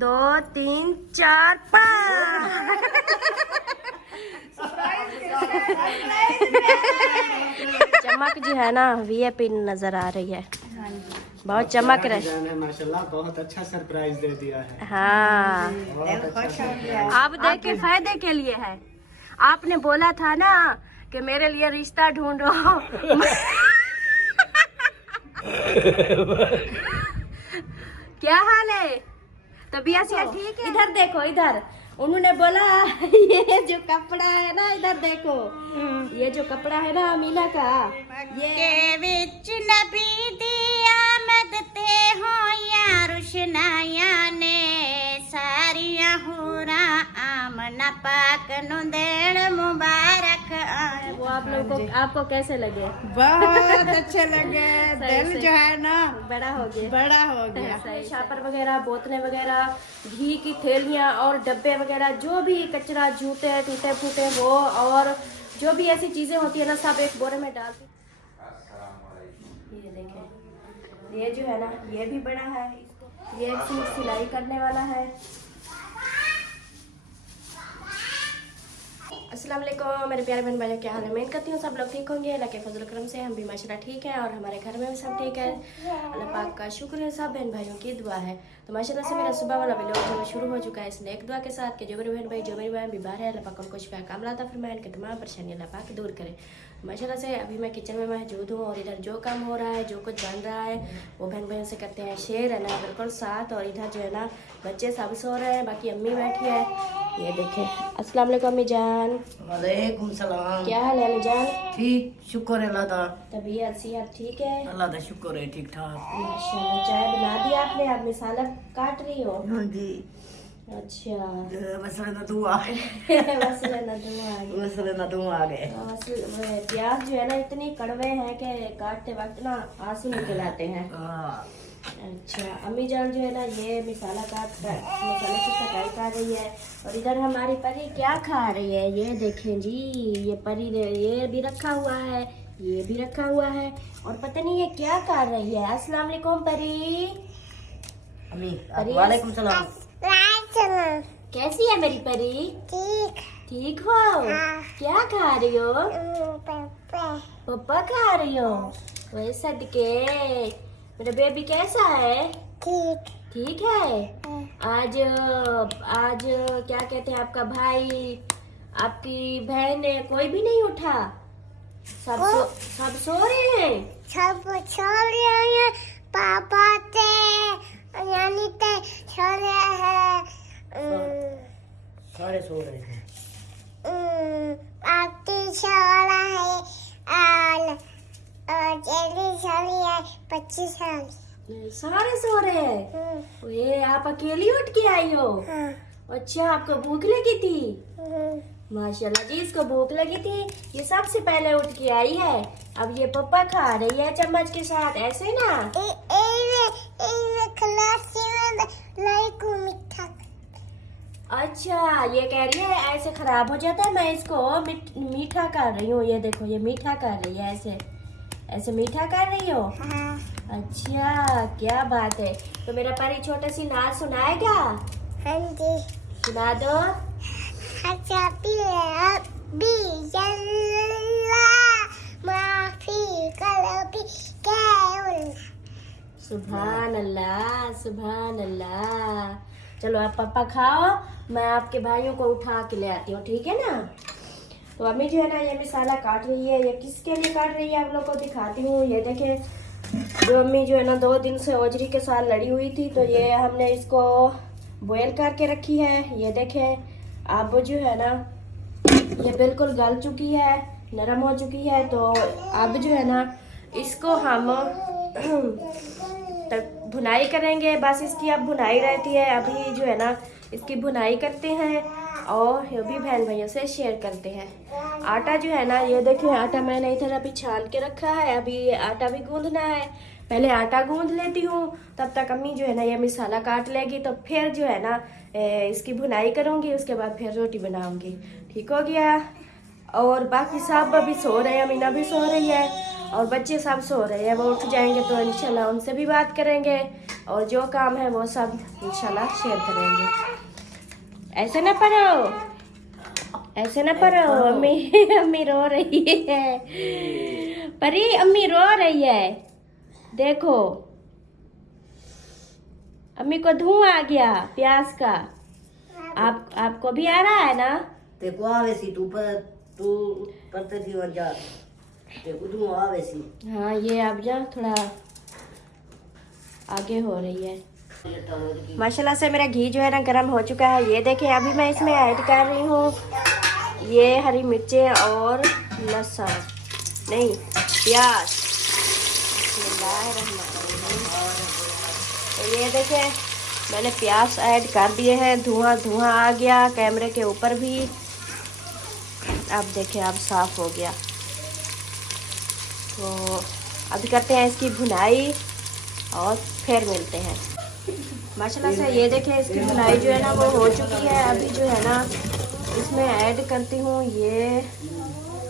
2 3 4 5। चमक जो है ना वीआईपी नजर आ रही है, बहुत चमक रही है माशाल्लाह। बहुत अच्छा सरप्राइज दे दिया है। हाँ, आप देख के फायदे के लिए है। आपने बोला था ना कि मेरे लिए रिश्ता ढूंढो। क्या हाल है? तबीयत से ठीक है? इधर देखो, इधर उन्होंने बोला ये जो कपड़ा है ना, इधर देखो, ये जो कपड़ा है ना अमीना का, ये विच नबी दी आमद ते हो या रुशनाया ने सारिया हुरा आमना पाक नु देण मुबारक आए। वो आप लोगों को, आपको कैसे लगे? बहुत अच्छे लगे। दिल जो है ना बड़ा हो गया, बड़ा हो गया। शापर वगैरह, बोतलें वगैरह, घी की थैलियाँ और डब्बे वगैरह, जो भी कचरा, जूते टूटे फूटे वो और जो भी ऐसी चीजें होती है ना, सब एक बोरे में डाल के। ये देखें, ये जो है ना ये भी बड़ा है, इसको ये सूट सिलाई करने वाला है। अस्सलाम वालेकुम मेरे प्यारे बहन भाइयों, क्या हाल है? उम्मीद करती हूँ सब लोग ठीक होंगे। अल्लाह के फजल करम से हम भी माशाल्लाह ठीक हैं और हमारे घर में भी सब ठीक है। अल्लाह पाक का शुक्र है, सब बहन भाइयों की दुआ है। तो माशाल्लाह से मेरा सुबह वाला व्लॉग जो शुरू हो चुका है इस नेक दुआ के साथ कि जो मेरे बहन भाई, जो मेरी बहन बीमार है, अल्लाह पाक उनको शिफा कामला अता फरमाए, इनके तमाम परेशानियां अल्लाह पाक दूर करे। माशाल्लाह से अभी मैं किचन में मौजूद हूँ और इधर जो काम हो रहा है, जो कुछ बन रहा है वो बहन भाइयों से करते हैं शेयर, है ना, बिल्कुल साथ। और इधर जो है ना बच्चे सब सो रहे हैं, बाकी अम्मी बैठी है। ये देखें, अस्सलाम वालेकुम अम्मी जान। वालेकुम सलाम। क्या हाल है अम्मी जान? ठीक, शुक्र है अल्लाह दा। तबीयत सेहत ठीक है? अल्लाह दा शुक्र है, ठीक ठाक। माशाल्लाह। चाय बना दिया आपने? आप मिसाला काट रही हो? हाँ जी। अच्छा। मसले ना दुआ बस लेना दुआ आ गई। मसले ना दुआ आ गए। प्याज जो है ना इतने कड़वे हैं कि काटते वक्त ना आंसू निकल आते हैं। अच्छा, अम्मी जान जो है ना ये मसाला मसाले की कटाई कर रही है और इधर हमारी परी क्या खा रही है, ये देखें जी। ये परी ये भी रखा हुआ है, ये भी रखा हुआ है और पता नहीं ये क्या कर रही है। अस्सलाम वालेकुम परी। अम्मी परी, वालेकुम सलाम। कैसी है मेरी परी? ठीक। ठीक हो? क्या खा रही हो? पप्पा खा रही हो? वही सदके। मेरा बेबी कैसा है? ठीक। ठीक है। आज आज क्या कहते हैं, आपका भाई, आपकी बहन, कोई भी नहीं उठा? सब सो रहे हैं? सब सो रहे हैं। पापा ते यानी ते सो रहे हैं। सारे सो रहे हैं। आती सो रहा है और जेली सो रही है। 25 साल सारे सो रहे हैं। ये आप अकेली उठ के आई हो? अच्छा, आपको भूख लगी थी? माशाल्लाह जी, इसको भूख लगी थी, ये सबसे पहले उठ के आई है। अब ये पप्पा खा रही है चम्मच के साथ, ऐसे ना। अच्छा, ये कह रही है ऐसे खराब हो जाता है, मैं इसको मीठा कर रही हूँ। ये देखो, ये मीठा कर रही है, ऐसे ऐसे मीठा कर रही हो। अच्छा, क्या बात है। तो मेरा परी छोटा सी नाच सुनाएगा? हाँ जी, सुना दो। सुभान अल्लाह, सुभान अल्लाह। चलो आप पापा खाओ, मैं आपके भाइयों को उठा के ले आती हूँ, ठीक है ना? तो अम्मी जो है ना ये मसाला काट रही है। ये किसके लिए काट रही है आप लोग को दिखाती हूँ। ये देखें, जो अम्मी जो है ना 2 दिन से ओजरी के साथ लड़ी हुई थी, तो ये हमने इसको बॉयल करके रखी है। ये देखें, अब जो है ना ये बिल्कुल गल चुकी है, नरम हो चुकी है। तो अब जो है ना इसको हम तक भुनाई करेंगे, बस इसकी अब भुनाई रहती है। अभी जो है ना इसकी भुनाई करते हैं और ये भी बहन भाइयों से शेयर करते हैं। आटा जो है ना, ये देखिए, आटा मैंने इधर अभी छान के रखा है। अभी ये आटा भी गूंदना है, पहले आटा गूंद लेती हूँ, तब तक अम्मी जो है ना ये मसाला काट लेगी। तो फिर जो है ना इसकी भुनाई करूँगी, उसके बाद फिर रोटी बनाऊँगी। ठीक हो गया? और बाकी सब अभी सो रहे हैं, अमीना भी सो रही है और बच्चे सब सो रहे हैं, वो उठ जाएंगे तो इंशाल्लाह उनसे भी बात करेंगे और जो काम है वो सब इंशाल्लाह शेयर करेंगे। ऐसे ना पढ़ो, ऐसे ना पढ़ो। अम्मी अम्मी रो रही है, परी अम्मी रो रही है, देखो अम्मी को धुआं आ गया प्याज का। आपको भी आ रहा है ना? तेको आवे सी तू पढ़ते थी वहाँ जा तेको तू आवे सी। हाँ ये अब जा थोड़ा आगे हो रही है। माशाल्लाह से मेरा घी जो है ना गर्म हो चुका है। ये देखें अभी मैं इसमें ऐड कर रही हूँ ये हरी मिर्चें और लहसुन नहीं प्याज। तो ये देखें मैंने प्याज ऐड कर दिए हैं। धुआं धुआं आ गया कैमरे के ऊपर भी। अब देखें अब साफ हो गया। तो अभी करते हैं इसकी भुनाई और फिर मिलते हैं। माशाल्लाह से ये देखें इसकी भुनाई जो है ना वो हो चुकी है। अभी जो है ना इसमें ऐड करती हूँ ये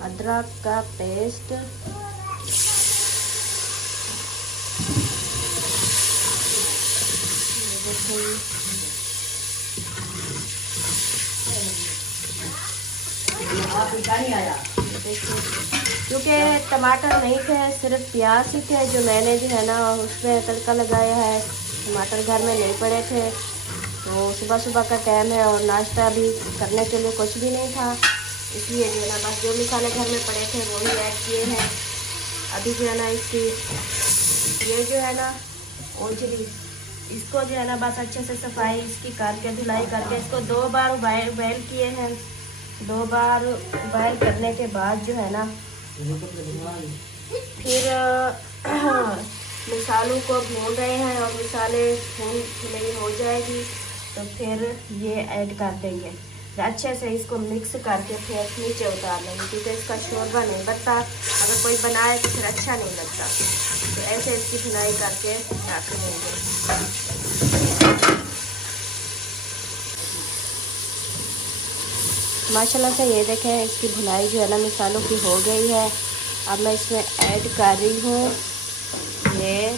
अदरक का पेस्ट। क्योंकि टमाटर नहीं थे, सिर्फ प्याज ही थे जो मैंने जो है ना उसमें तड़का लगाया है। टमाटर घर में नहीं पड़े थे तो सुबह सुबह का टाइम है और नाश्ता भी करने के लिए कुछ भी नहीं था, इसलिए जो है ना बस जो मसाले घर में पड़े थे वो ही ऐड किए हैं। अभी जो है ना इसकी ये जो है ना ओंजरी इसको जो है ना बस अच्छे से सफाई इसकी करके धुलाई करके इसको 2 बार उबाइल किए हैं। 2 बार उबाइल करने के बाद जो है ना फिर मसालों को भून रहे हैं और मसाले भुनी हो जाएगी तो फिर ये ऐड कर देंगे। अच्छे से इसको मिक्स करके फिर नीचे उतार लेंगे क्योंकि इसका शोरबा नहीं बनता। अगर कोई बनाए तो फिर अच्छा नहीं लगता। तो ऐसे इसकी भुनाई करके रख देंगे। माशाल्लाह से ये देखें इसकी भुनाई जो है ना मसालों की हो गई है। अब मैं इसमें ऐड कर रही हूँ ये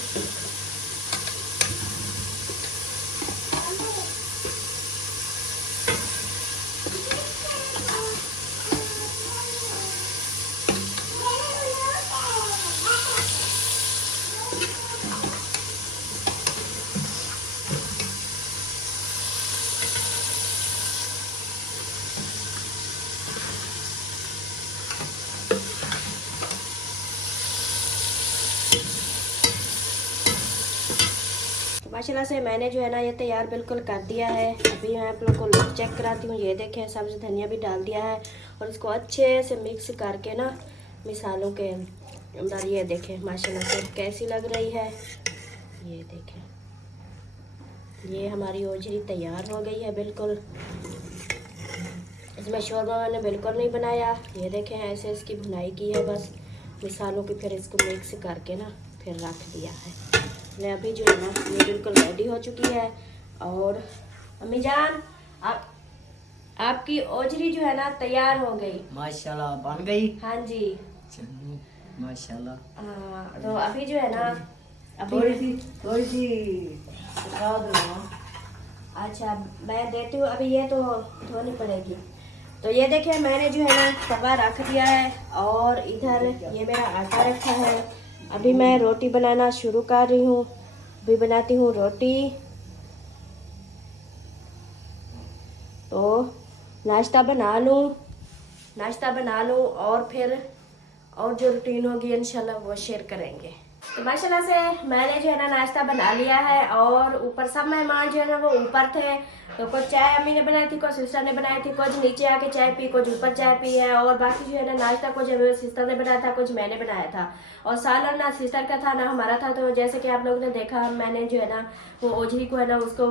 माशाल्लाह से मैंने जो है ना ये तैयार बिल्कुल कर दिया है। अभी मैं आप लोग को लुक चेक कराती हूँ। ये देखें सब्ज़ी धनिया भी डाल दिया है और इसको अच्छे से मिक्स करके ना मिसालों के अंदर ये देखें माशाल्लाह से कैसी लग रही है। ये देखें ये हमारी ओजरी तैयार हो गई है बिल्कुल। इसमें शोरबा मैंने बिल्कुल नहीं बनाया। ये देखें ऐसे इसकी भुनाई की है बस मिसालों की, फिर इसको मिक्स करके ना फिर रख दिया है। मैं अभी जो है ना ये बिल्कुल रेडी हो चुकी है। और अम्मी जान आपकी ओजरी जो है ना तैयार हो गई। माशाल्लाह बन गई। हाँ जी चलो माशाल्लाह। हाँ तो अभी जो है ना अभी थोड़ी सी सिखा दो ना। अच्छा मैं देती हूँ। अभी ये तो धोनी पड़ेगी। तो ये देखिए मैंने जो है ना तवा रख दिया है और इधर ये मेरा आटा रखा है। अभी मैं रोटी बनाना शुरू कर रही हूँ। अभी बनाती हूँ रोटी। तो नाश्ता बना लूँ और फिर और जो रूटीन होगी इंशाल्लाह वो शेयर करेंगे। तो माशाल्लाह से मैंने जो है ना नाश्ता बना लिया है और ऊपर सब मेहमान जो है ना वो ऊपर थे। तो कुछ चाय अम्मी ने बनाई थी, कुछ सिस्टर ने बनाई थी, कुछ नीचे आके चाय पी, कुछ ऊपर चाय पी है। और बाकी जो है ना नाश्ता कुछ सिस्टर ने बनाया था, कुछ मैंने बनाया था। और सालन ना सिस्टर का था ना हमारा था। तो जैसे कि आप लोगों ने देखा मैंने जो है ना वो ओजरी को है ना उसको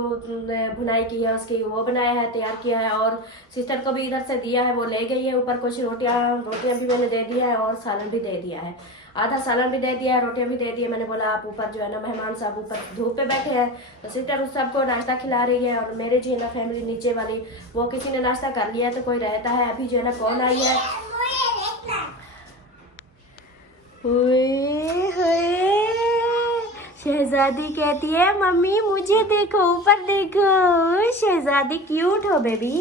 भुनाई की है, उसकी वो बनाया है, तैयार किया है। और सिस्टर को भी इधर से दिया है, वो ले गई है ऊपर। कुछ रोटियाँ भी मैंने दे दी है और सालन भी दे दिया है। आधा सालन भी दे दिया है, रोटियां भी दे दी है। मैंने बोला आप ऊपर जो है ना मेहमान साहब ऊपर धूप पे बैठे हैं तो सिस्टर उस सबको नाश्ता खिला रही है। और मेरे जो है ना फैमिली नीचे वाली वो किसी ने नाश्ता कर लिया है तो कोई रहता है। अभी जो है ना कौन आई है शहजादी कहती है मम्मी मुझे देखो, ऊपर देखो। शहजादी क्यूट हो बेबी,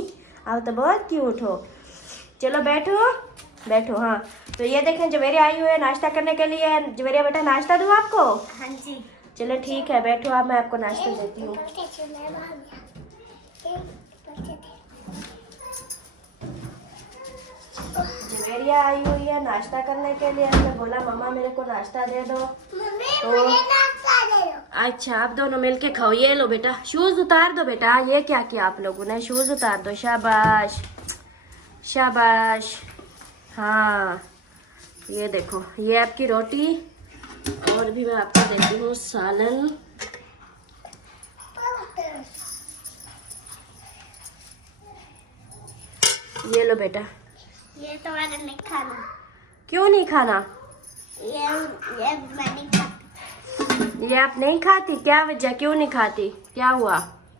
आप तो बहुत क्यूट हो। चलो बैठो बैठो। हाँ तो ये देखें जवेरी आई हुई है नाश्ता करने के लिए। जवेरिया बेटा नाश्ता दूँ आपको? हाँ जी। चलो ठीक है बैठो, आप मैं आपको नाश्ता देती हूँ। जवेरिया आई हुई है नाश्ता करने के लिए। हमने बोला मम्मा मेरे को नाश्ता दे दो, तो अच्छा आप दोनों मिलके खाओ। ये लो बेटा, शूज उतार दो बेटा। ये क्या किया आप लोगों ने? शूज उतार दो, शाबाश शाबाश। हाँ ये देखो, ये आपकी रोटी, और भी मैं आपको देती हूँ सालन। ये लो बेटा। ये तो मैंने नहीं खाना। क्यों नहीं खाना? ये मैं नहीं खाती। ये आप नहीं खाती? क्या वजह, क्यों नहीं खाती? क्या हुआ?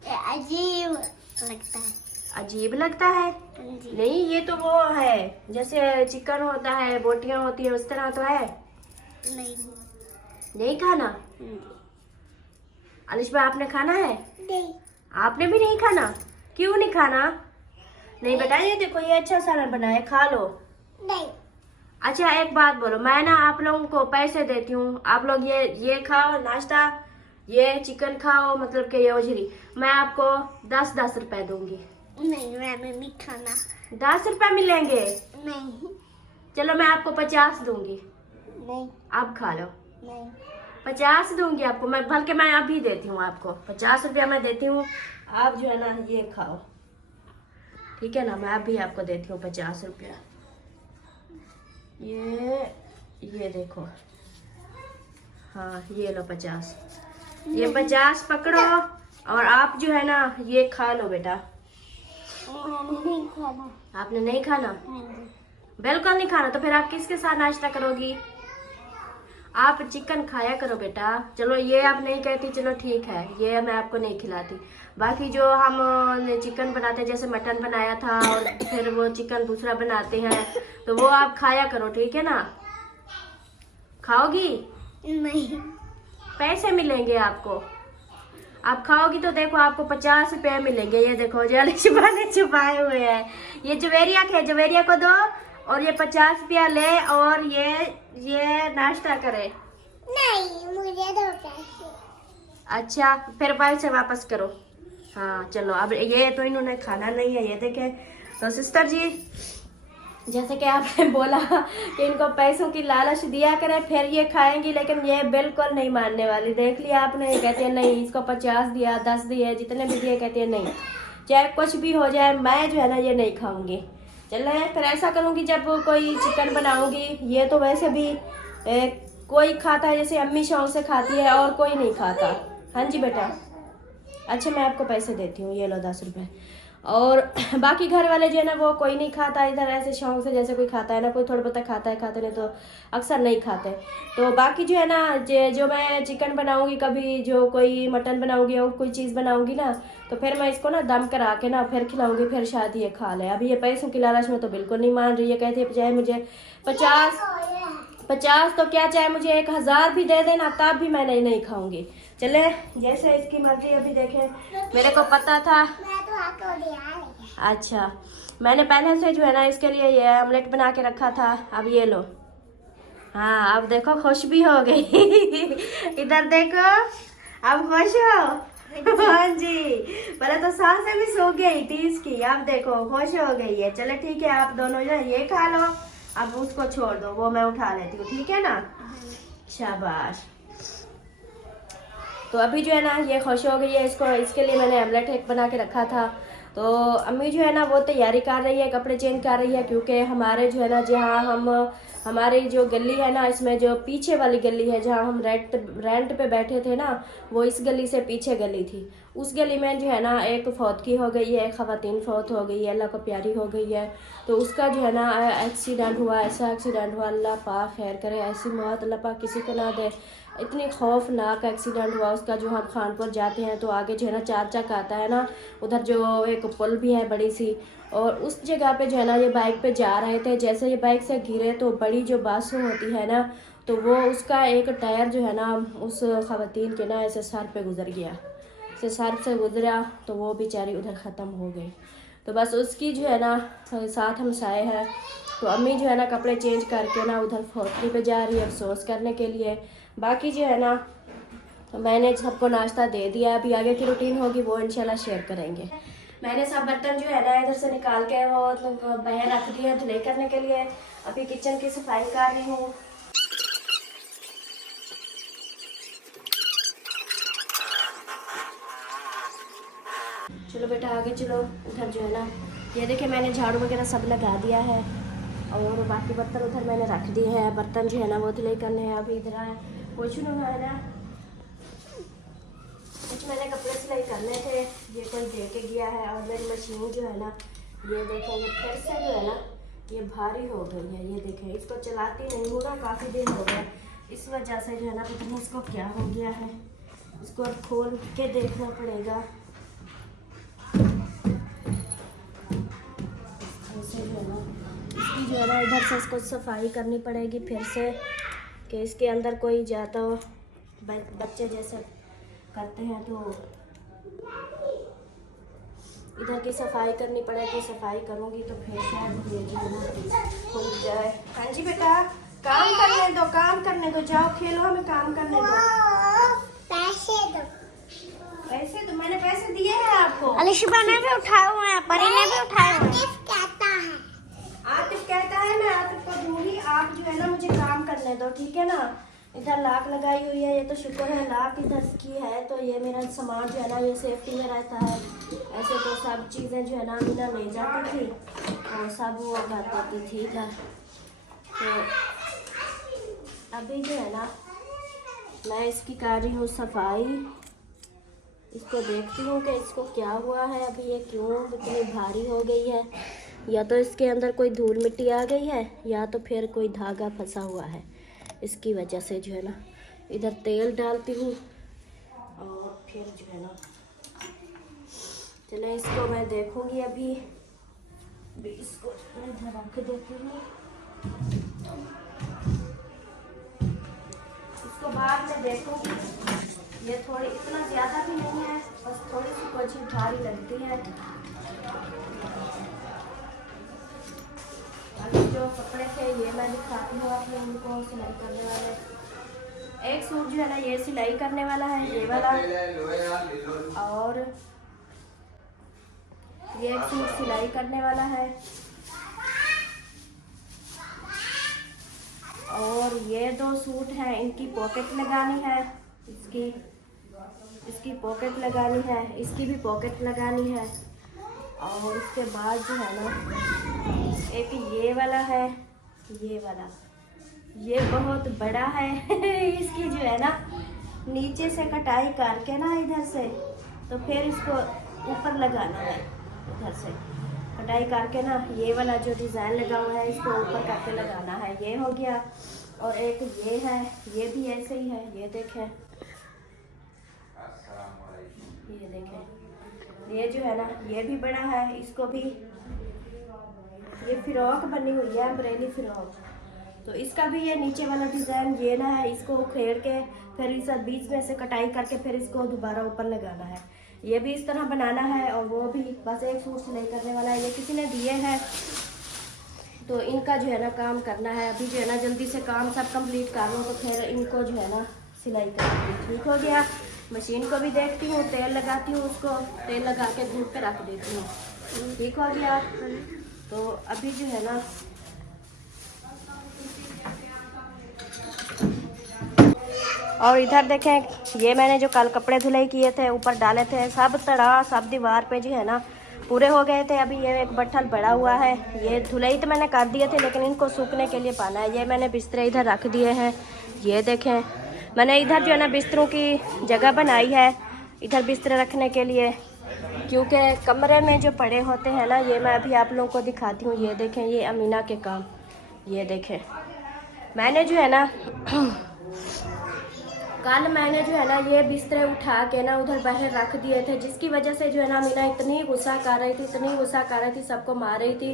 ये अजीब लगता है। अजीब लगता है? हाँ जी। नहीं ये तो वो है जैसे चिकन होता है, बोटियां होती है, उस तरह तो है। नहीं। नहीं खाना? अलिशबा आपने खाना है? नहीं। आपने भी नहीं खाना? क्यों नहीं खाना? नहीं बेटा ये देखो ये अच्छा सालन बना है, खा लो। नहीं। अच्छा एक बात बोलो, मैं ना आप लोगों को पैसे देती हूँ, आप लोग ये खाओ नाश्ता, ये चिकन खाओ, मतलब कि ये उजरी, मैं आपको 10-10 रुपए दूंगी। नहीं मैंने नहीं खाना। 10 रुपए मिलेंगे? नहीं। चलो मैं आपको 50 दूंगी, नहीं। आप खा लो। नहीं। 50 दूंगी आपको मैं, बल्कि मैं अभी देती हूँ आपको 50 रुपया मैं देती हूँ। आप जो है ना ये खाओ, ठीक है ना? मैं अभी आपको देती हूँ 50 रुपया। ये देखो, हाँ ये लो 50। ये 50 पकड़ो, और आप जो है ना ये खा लो बेटा। मैंने नहीं खाना। आपने नहीं खाना? हाँ जी। बिल्कुल नहीं खाना। तो फिर आप किसके साथ नाश्ता करोगी? आप चिकन खाया करो बेटा। चलो ये आप नहीं कहती, चलो ठीक है, ये मैं आपको नहीं खिलाती। बाकी जो हम चिकन बनाते, जैसे मटन बनाया था और फिर वो चिकन दूसरा बनाते हैं, तो वो आप खाया करो, ठीक है ना? खाओगी? नहीं। पैसे मिलेंगे आपको, आप खाओगी तो देखो आपको 50 रुपए मिलेंगे। ये देखो जो अलिशबा ने छुपाए हुए हैं, ये जवेरिया के, जवेरिया को दो, और ये 50 रुपया ले, और ये नाश्ता करे। नहीं मुझे दो पैसे। अच्छा फिर पैसे वापस करो। हाँ चलो, अब ये तो इन्होंने खाना नहीं है, ये देखे। तो सिस्टर जी जैसे कि आपने बोला कि इनको पैसों की लालच दिया करें फिर ये खाएंगी, लेकिन ये बिल्कुल नहीं मानने वाली। देख लिया आपने, ये कहती है नहीं, इसको 50 दिया, 10 दिए, जितने भी दिए, कहती है नहीं, चाहे कुछ भी हो जाए मैं जो है ना ये नहीं खाऊंगी। चलो फिर ऐसा करूँगी, जब कोई चिकन बनाऊंगी, ये तो वैसे भी कोई खाता है, जैसे अम्मी शौक से खाती है और कोई नहीं खाता। हाँ जी बेटा। अच्छा मैं आपको पैसे देती हूँ, ये लो 10 रुपए। और बाकी घर वाले जो है ना वो कोई नहीं खाता इधर ऐसे शौक से, जैसे कोई खाता है ना, कोई थोड़ा बहुत खाता है, खाते नहीं तो अक्सर नहीं खाते। तो बाकी जो है ना जो मैं चिकन बनाऊंगी, कभी जो कोई मटन बनाऊंगी और कोई चीज़ बनाऊंगी ना, तो फिर मैं इसको ना दम करा के ना फिर खिलाऊंगी, फिर शायद ये खा ले। अभी ये पैसों की लालच में तो बिल्कुल नहीं मान रही है, कहती है चाहे मुझे 50 तो क्या, चाहे मुझे 1000 भी दे देना तब भी मैं नहीं खाऊंगी। चले जैसे इसकी मर्जी। अभी देखें मेरे को पता था, अच्छा मैंने पहले से जो है ना इसके लिए ये ऑमलेट बना के रखा था। अब ये लो, हाँ अब देखो खुश भी हो गई इधर देखो, अब खुश हो? हाँ जी, पहले तो सांसें भी सो गई थी इसकी, अब देखो खुश हो गई है। चलो ठीक है, आप दोनों जो ये खा लो, अब उसको छोड़ दो, वो मैं उठा लेती हूँ, ठीक है ना? शाबाश। तो अभी जो है ना ये खुश हो गई है, इसके लिए मैंने ऑमलेट एक बना के रखा था। तो अम्मी जो है ना वो तैयारी कर रही है, कपड़े चेंज कर रही है, क्योंकि हमारे जो है ना जहाँ हमारी जो गली है ना, इसमें जो पीछे वाली गली है जहाँ हम रेंट पे बैठे थे ना, वो इस गली से पीछे गली थी। उस गली में जो है ना एक फौतगी हो गई है, ख़वातीन फौत हो गई है, अल्लाह को प्यारी हो गई है। तो उसका जो है ना एक्सीडेंट हुआ, ऐसा एक्सीडेंट हुआ, अल्लाह पाक खैर करे, ऐसी मौत अल्लाह पाक किसी को ना दे। इतनी खौफनाक एक्सीडेंट हुआ उसका। जो हम खानपुर जाते हैं तो आगे जो है ना 4 चक्का आता है ना, उधर जो एक पुल भी है बड़ी सी, और उस जगह पे जो है ना ये बाइक पे जा रहे थे। जैसे ये बाइक से गिरे तो बड़ी जो बासु होती है ना, तो वो उसका एक टायर जो है ना उस ख़वातीन के ना ऐसे सर पे गुजर गया, ऐसे सर से गुजरा तो वो बेचारी उधर ख़त्म हो गई। तो बस उसकी जो है ना साथ हम साए हैं, तो अम्मी जो है ना कपड़े चेंज करके ना उधर फैक्ट्री पे जा रही है अफसोस करने के लिए। बाकी जो है ना तो मैंने सबको नाश्ता दे दिया, अभी आगे की रूटीन होगी वो इंशाल्लाह शेयर करेंगे। मैंने सब बर्तन जो है ना इधर से निकाल के वो बाहर रख दिया धुलाई करने के लिए। अभी किचन की सफाई कर रही हूँ। चलो बेटा आगे चलो। उधर जो है ना ये देखिए मैंने झाड़ू वगैरह सब लगा दिया है और बाकी बर्तन उधर मैंने रख दिए हैं। बर्तन जो है ना वो धुलाई करने हैं। अभी इधर आए पोछू है ना, कुछ मैंने कपड़े सिलाई करने थे, ये कोई दे के गया है। और मेरी मशीन जो है ना ये देखें ये फिर से जो है ना ये भारी हो गई है। ये देखें इसको चलाती नहीं हूँ ना काफ़ी दिन हो गया, इस वजह से जो है ना पता नहीं इसको क्या हो गया है। इसको अब खोल के देखना पड़ेगा। ऐसे जो है ना इसकी जो है ना इधर से इसको सफाई करनी पड़ेगी फिर से, कि इसके अंदर कोई जाता हो बच्चे जैसे करते हैं तो इधर की सफाई करनी पड़ेगी। सफाई करूँगी तो फिर शायद ये जो है ना खुल जाए। हाँ जी बेटा काम करने दो, काम करने दो, जाओ खेलो, हमें काम करने दो। पैसे दो। पैसे तो मैंने पैसे दिए हैं आपको। अलिशबा ने भी उठाए हुए हैं, परी ने भी उठाए हुए हैं। आतिफ कहता है मैं आतिफ को दूंगी, आप जो है ना मुझे काम करने दो, ठीक है ना। इधर लाक लगाई हुई है, ये तो शुक्र है लाक इधर की है, तो ये मेरा सामान जो है ना ये सेफ्टी में रहता है। ऐसे तो सब चीज़ें जो है ना मीना ले जाती थी और सब वो करती थी इधर। तो अभी जो है ना मैं इसकी कर रही हूँ सफाई। इसको देखती हूँ कि इसको क्या हुआ है, अभी ये क्यों इतनी भारी हो गई है। या तो इसके अंदर कोई धूल मिट्टी आ गई है या तो फिर कोई धागा फंसा हुआ है, इसकी वजह से जो है ना। इधर तेल डालती हूँ और फिर जो है ना चले इसको मैं देखूँगी। अभी इसको इधर रख देती हूँ, इसको बाद में देखूँगी। ये थोड़ी इतना ज़्यादा भी नहीं है, बस थोड़ी सी कुछ भारी लगती है। अभी जो कपड़े थे ये मैं दिखाती हूँ आप लोगों को सिलाई करने वाले। एक सूट जो है ना ये सिलाई करने वाला है, ये वाला, और ये एक सूट सिलाई करने वाला है, और ये दो सूट हैं इनकी पॉकेट लगानी है। इसकी पॉकेट लगानी है, इसकी भी पॉकेट लगानी है। और उसके बाद जो है ना एक ये वाला है, ये वाला ये बहुत बड़ा है इसकी जो है ना नीचे से कटाई करके ना इधर से, तो फिर इसको ऊपर लगाना है। इधर से कटाई करके ना ये वाला जो डिज़ाइन लगा हुआ है इसको ऊपर करके लगाना है। ये हो गया। और एक ये है, ये भी ऐसे ही है, ये देखें, ये देखें, ये जो है ना ये भी बड़ा है। इसको भी ये फ्रॉक बनी हुई है, अम्ब्रेली फ्रॉक, तो इसका भी ये नीचे वाला डिज़ाइन ये ना है। इसको उखेड़ के फिर इस बीच में से कटाई करके फिर इसको दोबारा ऊपर लगाना है। ये भी इस तरह बनाना है। और वो भी बस एक सूट सिलाई करने वाला है, ये किसी ने दिए हैं तो इनका जो है ना काम करना है। अभी जो है ना जल्दी से काम सब कंप्लीट कर लो तो फिर इनको जो है ना सिलाई करूँगी। ठीक हो गया। मशीन को भी देखती हूँ, तेल लगाती हूँ, उसको तेल लगा के धूप पे रख देती हूँ। ठीक हो गया। तो अभी जो है ना और इधर देखें ये मैंने जो कल कपड़े धुलाई किए थे ऊपर डाले थे, सब तड़ा सब दीवार पे जो है ना पूरे हो गए थे। अभी ये एक बट्ठल बड़ा हुआ है, ये धुलाई तो मैंने कर दिए थे लेकिन इनको सूखने के लिए पाना है। ये मैंने बिस्तरे इधर रख दिए हैं। ये देखें मैंने इधर जो है ना बिस्तरों की जगह बनाई है इधर बिस्तरे रखने के लिए, क्योंकि कमरे में जो पड़े होते हैं ना, ये मैं अभी आप लोगों को दिखाती हूँ। ये देखें ये अमीना के काम, ये देखें मैंने जो है ना कल मैंने जो है ना ये बिस्तर उठा के ना उधर बाहर रख दिए थे, जिसकी वजह से जो है ना मीना इतनी गुस्सा कर रही थी, इतनी गुस्सा कर रही थी, सबको मार रही थी।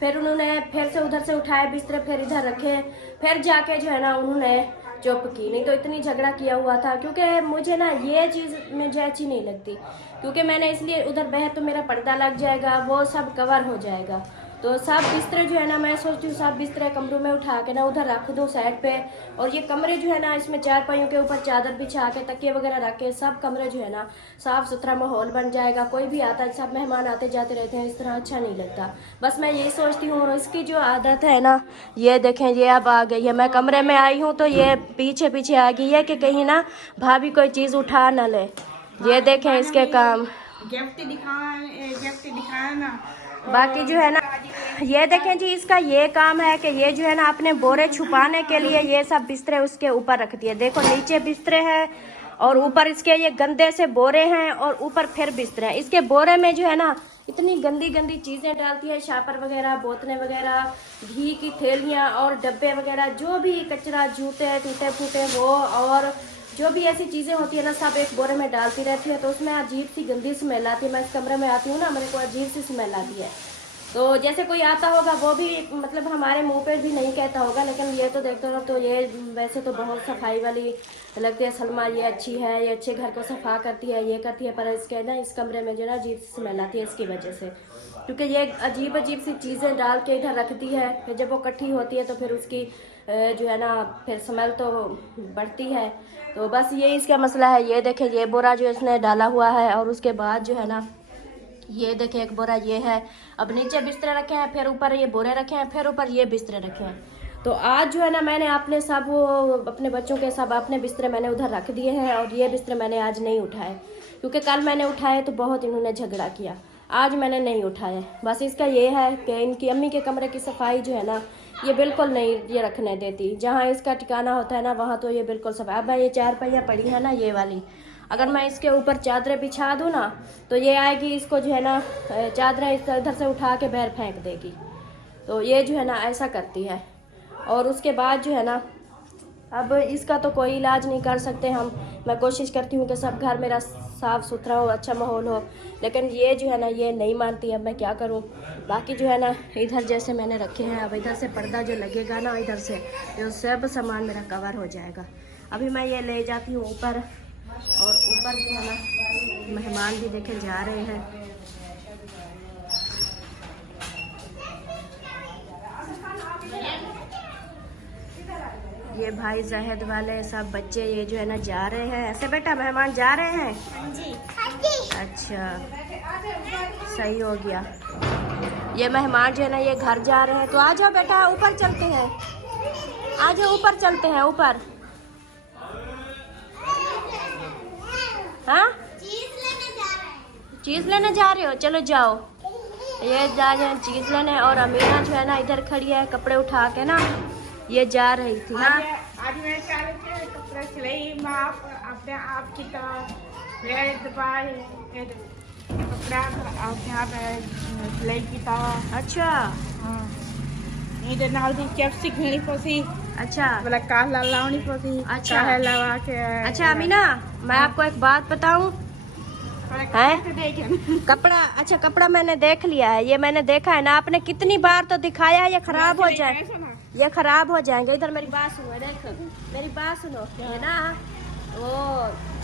फिर उन्होंने फिर से उधर से उठाए बिस्तर, फिर इधर रखे, फिर जाके जो है ना उन्होंने चुप की, नहीं तो इतनी झगड़ा किया हुआ था। क्योंकि मुझे ना ये चीज़ मुझे अच्छी नहीं लगती, क्योंकि मैंने इसलिए उधर बह तो मेरा पर्दा लग जाएगा, वो सब कवर हो जाएगा। तो सब बिस्तर जो है ना मैं सोचती हूँ सब बिस्तर कमरों में उठा के ना उधर रख दूँ साइड पे, और ये कमरे जो है ना इसमें चारपाइयों के ऊपर चादर बिछा के तकिए वगैरह रख के सब कमरे जो है ना साफ़ सुथरा माहौल बन जाएगा। कोई भी आता है, सब मेहमान आते जाते रहते हैं, इस तरह अच्छा नहीं लगता। बस मैं यही सोचती हूँ। और इसकी जो आदत है ना, ये देखें ये अब आ गई है, मैं कमरे में आई हूँ तो ये पीछे पीछे आ गई है कि कहीं ना भाभी कोई चीज़ उठा ना ले। ये देखें इसके काम। गिफ्ट दिखाया ना। बाकी जो है ना ये देखें जी, इसका ये काम है कि ये जो है ना अपने बोरे छुपाने के लिए ये सब बिस्तरे उसके ऊपर रख दिए। देखो नीचे बिस्तरे हैं और ऊपर इसके ये गंदे से बोरे हैं और ऊपर फिर बिस्तरे हैं। इसके बोरे में जो है ना इतनी गंदी गंदी चीज़ें डालती है, शापर वगैरह, बोतलें वगैरह, घी की थैलियाँ और डब्बे वगैरह, जो भी कचरा, जूते टूटे फूटे वो और जो भी ऐसी चीज़ें होती है ना सब एक बोरे में डालती रहती है। तो उसमें अजीब सी गंदी स्मेल आती है। मैं इस कमरे में आती हूँ ना, मेरे को अजीब सी स्मेल आती है। तो जैसे कोई आता होगा वो भी मतलब हमारे मुंह पे भी नहीं कहता होगा, लेकिन ये तो देखते हो तो ये वैसे तो बहुत सफाई वाली लगती है सलमा, ये अच्छी है, ये अच्छे घर को सफा करती है, ये करती है, पर इसके ना इस कमरे में जो ना अजीब सी स्मेल आती है इसकी वजह से, क्योंकि ये अजीब अजीब सी चीज़ें डाल के इधर रखती है। फिर जब वो इकट्ठी होती है तो फिर उसकी जो है ना फिर स्मेल तो बढ़ती है। तो बस ये इसका मसला है। ये देखें ये बोरा जो इसने डाला हुआ है, और उसके बाद जो है ना ये देखें एक बोरा ये है। अब नीचे बिस्तरे रखे हैं, फिर ऊपर ये बोरे रखे हैं, फिर ऊपर ये बिस्तरे रखे हैं। तो आज जो है ना मैंने अपने सब अपने बच्चों के सब अपने बिस्तरे मैंने उधर रख दिए हैं, और ये बिस्तरे मैंने आज नहीं उठाए, क्योंकि कल मैंने उठाए तो बहुत इन्होंने झगड़ा किया, आज मैंने नहीं उठाए। बस इसका ये है कि इनकी अम्मी के कमरे की सफाई जो है ना ये बिल्कुल नहीं ये रखने देती। जहाँ इसका ठिकाना होता है ना वहाँ तो ये बिल्कुल सफाई। अब ये चारपाइयाँ पड़ी है ना ये वाली, अगर मैं इसके ऊपर चादरें बिछा दूँ ना तो ये आएगी, इसको जो है ना चादरें इधर से उठा के बाहर फेंक देगी। तो ये जो है ना ऐसा करती है। और उसके बाद जो है ना अब इसका तो कोई इलाज नहीं कर सकते हम। मैं कोशिश करती हूँ कि सब घर मेरा साफ़ सुथरा हो, अच्छा माहौल हो, लेकिन ये जो है ना ये नहीं मानती। अब मैं क्या करूँ। बाकी जो है ना इधर जैसे मैंने रखे हैं, अब इधर से पर्दा जो लगेगा ना इधर से जो सब सामान मेरा कवर हो जाएगा। अभी मैं ये ले जाती हूँ ऊपर, और ऊपर जो है ना मेहमान भी देखे जा रहे हैं। ये भाई जहद वाले सब बच्चे ये जो है ना जा रहे हैं। ऐसे बेटा मेहमान जा रहे हैं जी। अच्छा सही हो गया। ये मेहमान जो है ना ये घर जा रहे हैं। तो आ जाओ बेटा ऊपर चलते हैं, आ जाओ ऊपर चलते हैं ऊपर। हाँ चीज़ लेने जा रहे हो, चलो जाओ। ये जा रहे हैं चीज़ लेने, और अमीना जो है ना इधर खड़ी है कपड़े उठा के ना ये जा रही थी। हाँ आज मैं चालू किया कपड़ा सिलाई में अपने आप की कपड़ा अपने आप सिलाई की था। अच्छा इधर नाल दी चेप्सी घणी पसी। अच्छा बोला काला लावनी पसी। अच्छा काला लगा के। अच्छा अमीना मैं आपको एक बात बताऊं है, कपड़ा अच्छा कपड़ा मैंने देख लिया है, ये मैंने देखा है ना, आपने कितनी बार तो दिखाया है, ये खराब हो जाए, ये खराब हो जाएंगे। इधर मेरी बात सुनो, देखो मेरी बात सुनो, है ना वो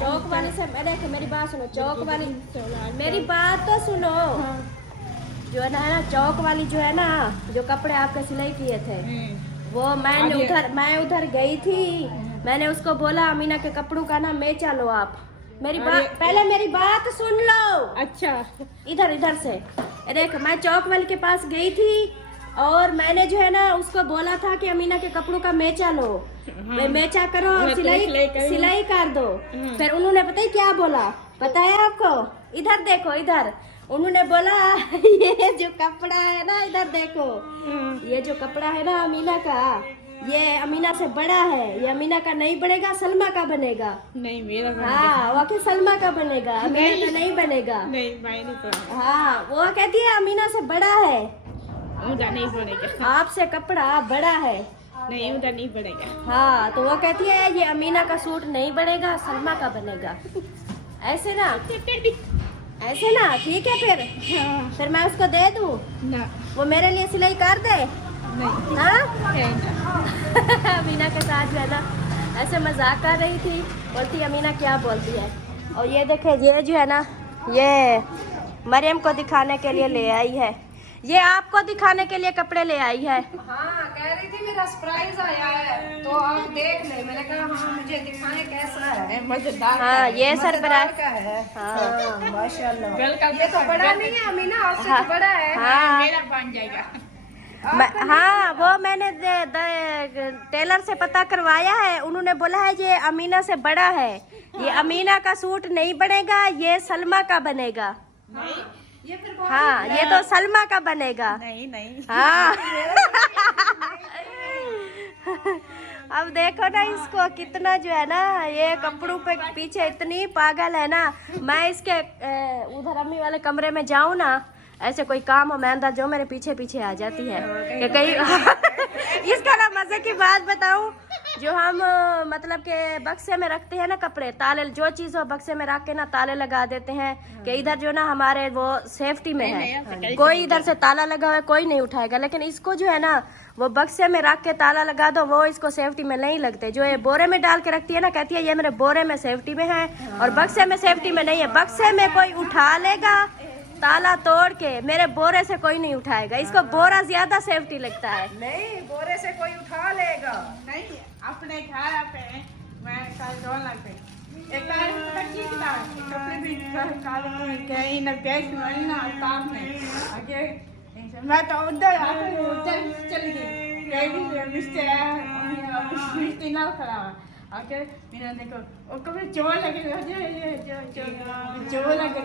चौक वाली से देखो मेरी बात सुनो, चौक वाली मेरी बात तो सुनो, जो है ना चौक वाली जो है ना जो कपड़े आपके सिलाई किए थे वो मैं उधर गई थी, मैंने उसको बोला अमीना के कपड़ों का ना मेचा लो आप। मेरी बात पहले मेरी बात सुन लो। अच्छा इधर से देख, मैं चौक वाली के पास गई थी और मैंने जो है ना उसको बोला था कि अमीना के कपड़ों का मेचा लो, मेचा करो और सिलाई कर दो। फिर उन्होंने पता है क्या बोला, पता है आपको? इधर देखो इधर, उन्होंने बोला ये जो कपड़ा है ना इधर देखो, ये जो कपड़ा है ना अमीना का, ये अमीना से बड़ा है, ये अमीना का नहीं बनेगा, सलमा का बनेगा। नहीं मेरा हाँ वाकई सलमा का बनेगा, अमीना का नहीं बनेगा। नहीं मैं नहीं, हाँ वो कहती है अमीना से बड़ा है, नहीं बनेगा, आपसे कपड़ा बड़ा है, नहीं उधर नहीं पड़ेगा। हाँ तो वो कहती है ये अमीना का सूट नहीं बनेगा, सलमा का बनेगा। ऐसे ना, ऐसे ना, ठीक है फिर। हाँ। फिर मैं उसको दे दूँ, ना वो मेरे लिए सिलाई कर दे। नहीं हाँ है ना। अमीना के साथ जो है ना ऐसे मजाक कर रही थी, बोलती अमीना क्या बोलती है। और ये देखे, ये जो है ना, ये मरियम को दिखाने के लिए ले आई है, ये आपको दिखाने के लिए कपड़े ले आई है। हाँ कह रही थी मेरा सरप्राइज आया है तो आप देख ले। मैंने कहा हाँ मुझे दिखाएं कैसा है। मजेदार हाँ ये मजेदार सरप्राइज का है। हाँ हाँ माशाल्लाह। वेलकम। ये तो बड़ा नहीं है अमीना, आपसे हाँ। तो बड़ा है। हाँ मेरा बन जाएगा। हाँ वो मैंने टेलर से पता करवाया है, उन्होंने बोला है ये अमीना से बड़ा है, ये अमीना का सूट नहीं बनेगा, ये सलमा का बनेगा। नहीं ये फिर हाँ ये तो सलमा का बनेगा। नहीं नहीं। हाँ अब देखो ना इसको कितना जो है ना, ये कपड़ों पे पीछे इतनी पागल है ना। मैं इसके उधर अम्मी वाले कमरे में जाऊं ना, ऐसे कोई काम हो मैं अंदर जो मेरे पीछे पीछे आ जाती है कि कहीं इसका ना मजे की बात बताऊं, जो हम मतलब के बक्से में रखते हैं ना कपड़े, ताले जो चीज हो बक्से में रख के ना ताले लगा देते हैं कि इधर जो ना हमारे वो सेफ्टी में है, कोई इधर से ताला लगा हुआ है कोई नहीं उठाएगा। लेकिन इसको जो है ना वो बक्से में रख के ताला लगा दो, वो इसको सेफ्टी में नहीं लगते। जो ये बोरे में डाल के रखती है ना, कहती है ये मेरे बोरे में सेफ्टी में है और बक्से में सेफ्टी में नहीं है। बक्से में कोई उठा लेगा ताला तोड़ के, मेरे बोरे से कोई नहीं उठाएगा। इसको बोरा ज्यादा सेफ्टी लगता है। नहीं बोरे से कोई उठा लेगा। नहीं अपने घर पे मैं कल रोना पे एक कच्ची किताब कपड़े भी काले कहीं न कैसे नहीं ना काम में आगे मैं तो उधर चली गई कहीं मिस्त्री ना खड़ा आके मेरा देखो वो कभी चोर लगे चोर लगे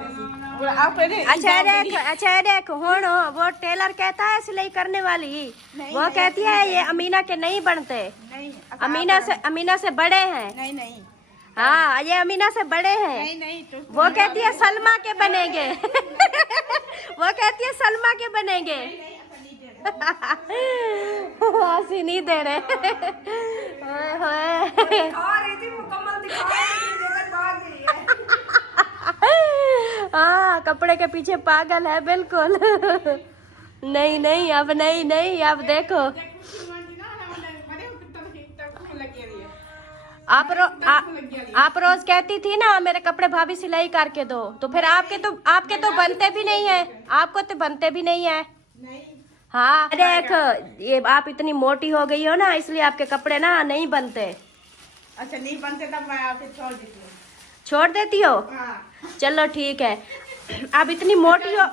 वो आप अच्छा देख हुण वो टेलर कहता है सिलाई करने वाली, वो कहती है ये अमीना के नहीं बनते, नहीं अमीना से बड़े हैं। नहीं नहीं हाँ ये अमीना से बड़े हैं। नहीं नहीं तो वो कहती है सलमा के बनेंगे वो कहती है सलमा के बनेंगे हंसी नहीं दे रहे दिखा रही थी मुकम्मल, दिखा रही थी लेकिन भाग गई है। हाँ कपड़े के पीछे पागल है बिल्कुल। नहीं नहीं अब नहीं नहीं अब देखो आप रोज कहती थी ना मेरे कपड़े भाभी सिलाई करके दो, तो फिर आपके तो बनते भी नहीं है, आपको तो बनते भी नहीं है। हाँ देख ये आप इतनी मोटी हो गई हो ना, इसलिए आपके कपड़े ना नहीं बनते। अच्छा नहीं बनते तब मैं आपसे छोड़ देती हूँ। छोड़ देती हो? हाँ। चलो ठीक है, आप इतनी मोटी हो।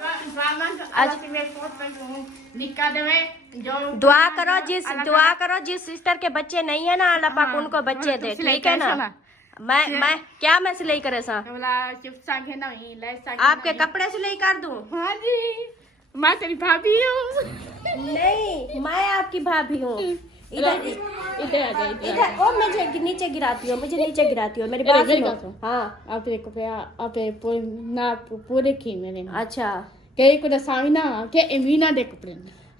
दुआ करो जिस सिस्टर के बच्चे नहीं है ना, अल्लाह पाक उनको बच्चे दे, ठीक है ना। मैं सिलाई करे सा आपके कपड़े सिलाई कर दूं? हाँ जी मैं तेरी भाभी हूँ। नहीं मैं आपकी भाभी हूँ। इधर इधर आ जाइए इधर ओ मुझे नीचे गिराती हो, मेरी बात सुनो। हाँ आप पूरे की मेरे अच्छा कहीं को दसावी ना के अमीना दे कपड़े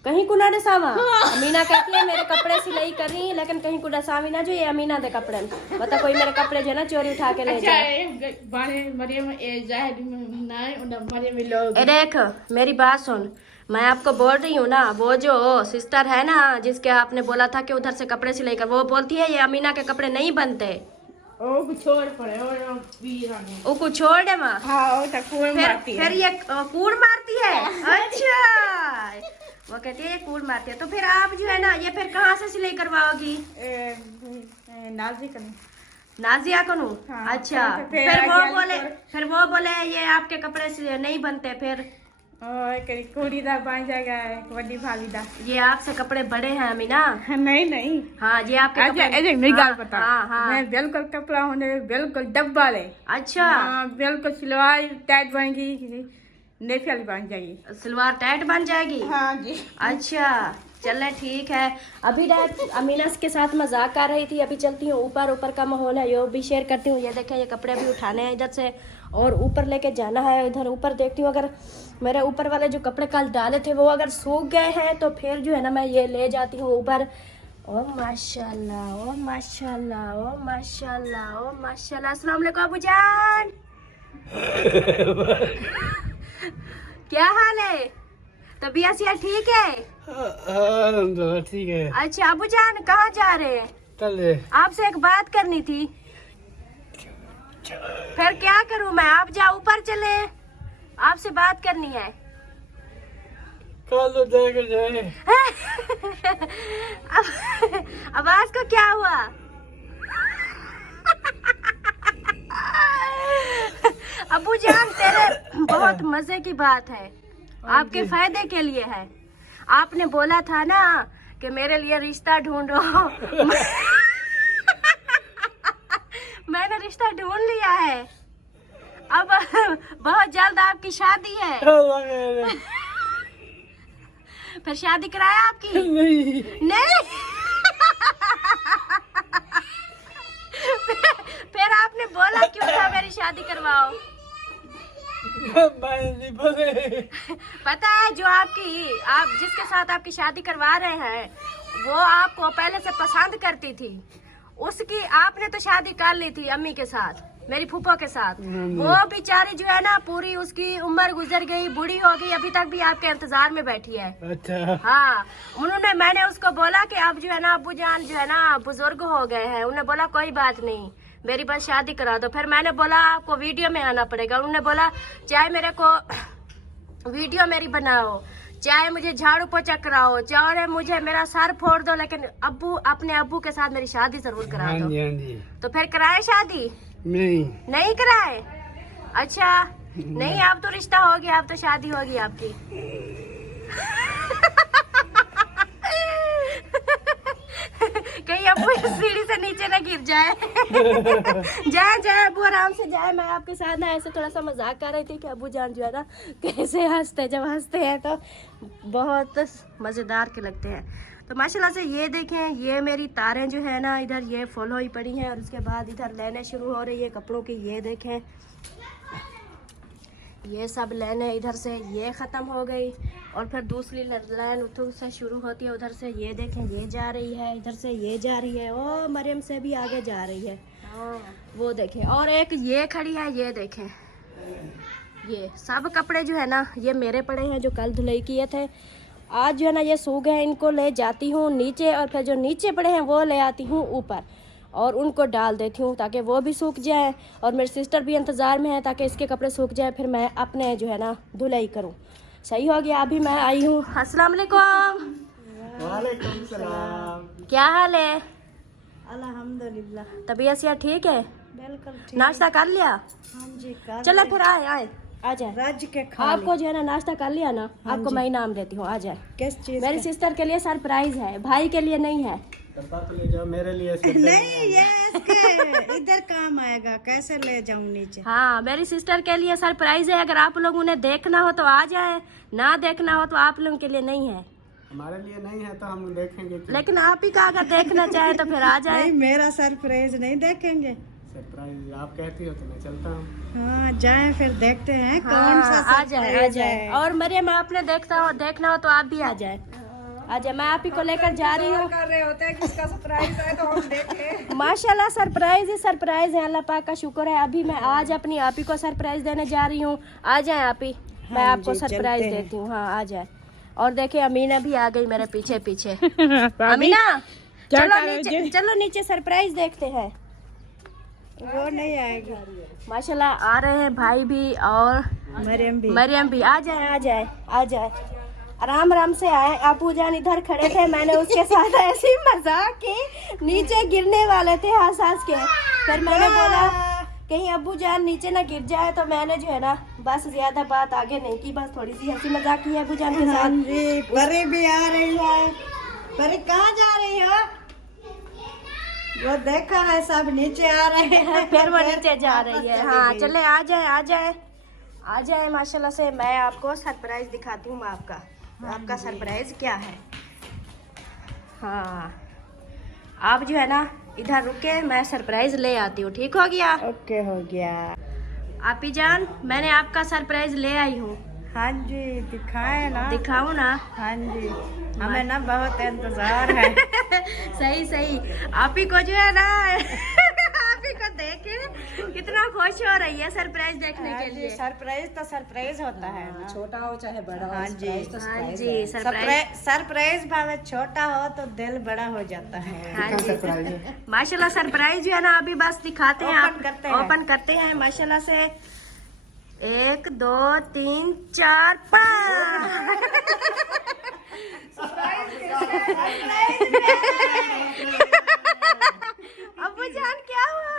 कहीं कुना डसावा। अमीना कहती है मेरे कपड़े सिलाई कर रही है, लेकिन कहीं कुना सावी ना जो ये अमीना दे कपड़े, बता कोई मेरे कपड़े जो ना चोरी उठा के ले जाए। देख मेरी बात सुन, मैं आपको बोल रही हूँ ना, वो जो सिस्टर है ना जिसके आपने बोला था कि उधर से कपड़े सिलाई कर, वो बोलती है ये अमीना के कपड़े नहीं बनते। ओ कुछ छोड़ पड़े वो कुछ छोड़ दे माँ। हाँ फिर ये कूड़ मारती है। अच्छा वो कहती है ये कूड़ मारती है, तो फिर आप जो है ना ये फिर कहाँ से सिलाई करवाओगी? नाजिया कनू। हाँ, अच्छा फिर वो बोले ये आपके कपड़े नहीं बनते, फिर कुड़ी दा बन जाएगा बड़ी भाभी दा। ये आपसे कपड़े बड़े हैं अमीना? नहीं नहीं हाँ ये आपके कपड़े। मेरी गाल बता। हाँ। मैं बिल्कुल कपड़ा होने बिल्कुल डब्बा ले। अच्छा बिल्कुल सलवार टाइट बनेगी, नेफियल बन जाएगी, सलवार टाइट बन जाएगी। हाँ जी। अच्छा चले ठीक है। अभी अमीना के साथ मजाक कर रही थी, अभी चलती हूँ ऊपर का माहौल है ये भी शेयर करती हूँ। ये देखें ये कपड़े भी उठाने हैं इधर से और ऊपर लेके जाना है। इधर ऊपर देखती हूँ अगर मेरे ऊपर वाले जो कपड़े कल डाले थे वो अगर सूख गए हैं तो फिर जो है ना मैं ये ले जाती हूँ ऊपर, ओ माशाल्लाह, ओ माशाल्लाह, ओ माशाल्लाह, ओ माशाल्लाह। अस्सलाम वालेकुम अबू जान। क्या हाल है? तबीयत से ठीक है? ठीक है। अच्छा अबू जान कहाँ जा रहे हैं? चले आपसे एक बात करनी थी। फिर क्या करूं मैं? आप जाओ ऊपर चले, आपसे बात करनी है। कल देख जाए। आवाज को क्या हुआ? अबू जान तेरे बहुत मजे की बात है, आपके फायदे के लिए है। आपने बोला था ना कि मेरे लिए रिश्ता ढूंढो। मैंने रिश्ता ढूंढ लिया है। अब बहुत जल्द आपकी शादी है। फिर शादी कराया आपकी? नहीं। फिर आपने बोला क्यों था मेरी शादी करवाओ? पता है जो आप जिसके साथ आपकी शादी करवा रहे हैं वो आपको पहले से पसंद करती थी। उसकी आपने तो शादी कर ली थी अम्मी के साथ, मेरी फूफा के साथ। वो बेचारी जो है ना पूरी उसकी उम्र गुजर गई, बूढ़ी हो गई, अभी तक भी आपके इंतजार में बैठी है। अच्छा। हाँ, मैंने उसको बोला कि अब जो है ना अब्बू जान जो है ना बुजुर्ग हो गए हैं। उन्होंने बोला कोई बात नहीं, मेरी बस शादी करा दो। फिर मैंने बोला आपको वीडियो में आना पड़ेगा। उन्होंने बोला चाहे मेरे को वीडियो मेरी बनाओ, चाहे मुझे झाड़ू पोछा कराओ, चाहे मुझे मेरा सर फोड़ दो, लेकिन अपने अब्बू के साथ मेरी शादी जरूर करा दो। तो फिर कराए शादी? नहीं कराए? अच्छा नहीं, अब तो रिश्ता हो गया, अब तो शादी होगी आपकी। कहीं अब्बू सीढ़ी से नीचे ना गिर जाए। जाए अब्बू आराम से जाए। मैं आपके साथ ना ऐसे थोड़ा सा मजाक कर रही थी कि अब्बू जान जो है ना कैसे हंसते, जब हंसते हैं तो बहुत मजेदार के लगते हैं। तो माशाल्लाह से ये देखें, ये मेरी तारें जो है ना इधर ये फॉलो ही पड़ी हैं, और उसके बाद इधर लाइनें शुरू हो रही है कपड़ों की। ये देखें, ये सब लाइनें इधर से ये ख़त्म हो गई, और फिर दूसरी लाइन उधर से शुरू होती है, उधर से ये देखें ये जा रही है, इधर से ये जा रही है, और मरियम से भी आगे जा रही है। वो देखें, और एक ये खड़ी है, ये देखें। ये सब कपड़े जो है ना ये मेरे पड़े हैं जो कल धुलाई किए थे। आज जो है ना ये सूख गए, इनको ले जाती हूँ नीचे, और फिर जो नीचे पड़े हैं वो ले आती हूँ ऊपर और उनको डाल देती हूँ ताकि वो भी सूख जाए, और मेरी सिस्टर भी इंतज़ार में है ताकि इसके कपड़े सूख जाए, फिर मैं अपने जो है ना धुलाई करूँ। सही हो गया। अभी मैं आई हूँ। अस्सलाम वालेकुम। वालेकुम सलाम। क्या हाल है? अल्हम्दुलिल्लाह तबीयत से ठीक है? बिल्कुल ठीक। नाश्ता कर लिया? हाँ जी कर। चलो फिर आए आ जाए। रज के खा आपको जो है ना नाश्ता कर लिया ना, आपको मैं इनाम देती हूँ, आ जाए। किस चीज? मेरी सिस्टर के लिए सरप्राइज है, भाई के लिए नहीं है। तो ले जाओ, मेरे लिए नहीं, ये इसके इधर काम आएगा, कैसे ले जाऊं नीचे? हाँ, मेरी सिस्टर के लिए सरप्राइज है। अगर आप लोगों ने देखना हो तो आ जाए, ना देखना हो तो आप लोगों के लिए नहीं है। हमारे लिए नहीं है तो हम देखेंगे। लेकिन आप ही का अगर देखना चाहे तो फिर आ जाए। नहीं, मेरा सरप्राइज नहीं देखेंगे। सरप्राइज आप कहती हो तो मैं चलता हूँ। हाँ जाए फिर देखते हैं कौन सा आ जाए, आ सरप्राइज जाए। है। और मरियम आपने देखना हो तो आप भी आ जाए। आ जाए, मैं आप ही को लेकर जा रही हूँ। कर रहे होते हैं किसका सरप्राइज है तो हम देखें। माशाल्लाह सरप्राइज ही सरप्राइज है, अल्लाह पाक का शुक्र है। अभी मैं आज अपनी आप ही को सरप्राइज देने जा रही हूँ। आ जाए आप ही, मैं आपको सरप्राइज देती हूँ। हाँ आ जाए। और देखिए अमीना भी आ गई मेरे पीछे पीछे। अमीना चलो नीचे सरप्राइज देखते हैं। वो नहीं आएगी। माशाल्लाह आ रहे हैं भाई भी और मरियम भी। आ जाए आराम आराम से आए। अबू जान इधर खड़े थे, मैंने उसके साथ ऐसी मजाक की, नीचे गिरने वाले थे हंस के। फिर मैंने बोला कहीं अबू जान नीचे ना गिर जाए, तो मैंने जो है ना बस ज्यादा बात आगे नहीं की, बस थोड़ी सी हंसी मजाक की अबू जान के साथ। परी भी आ रही है। परी कहाँ जा रही हो? वो देखा है सब नीचे आ रहे हैं। फिर वो नीचे जा रही है। हाँ चले आ जाए। माशाल्लाह से मैं आपको सरप्राइज दिखाती हूँ। आपका सरप्राइज क्या है। हाँ आप जो है ना इधर रुके, मैं सरप्राइज ले आती हूँ। ठीक हो गया? ओके हो गया। आपी जान मैंने आपका सरप्राइज ले आई हूँ। हाँ जी दिखाए ना। दिखाऊँ ना? हाँ जी, हमें ना बहुत इंतजार है। सही सही। आप ही को जो है ना आप ही को देख के कितना खुश हो रही है सरप्राइज देखने के लिए। सरप्राइज तो सरप्राइज होता है ना। छोटा हो चाहे बड़ा हो, हाँ जी। surprise तो हाँ surprise जी है। सरप्राइज। सरप्राइज भावे छोटा हो तो दिल बड़ा हो जाता है। हाँ जी सरप्राइज है। माशाल्लाह सरप्राइज जो है ना अभी बस दिखाते हैं, ओपन करते हैं। ओपन करते हैं माशाल्लाह से। 1 2 3 4 5। अब्बू जान क्या हुआ?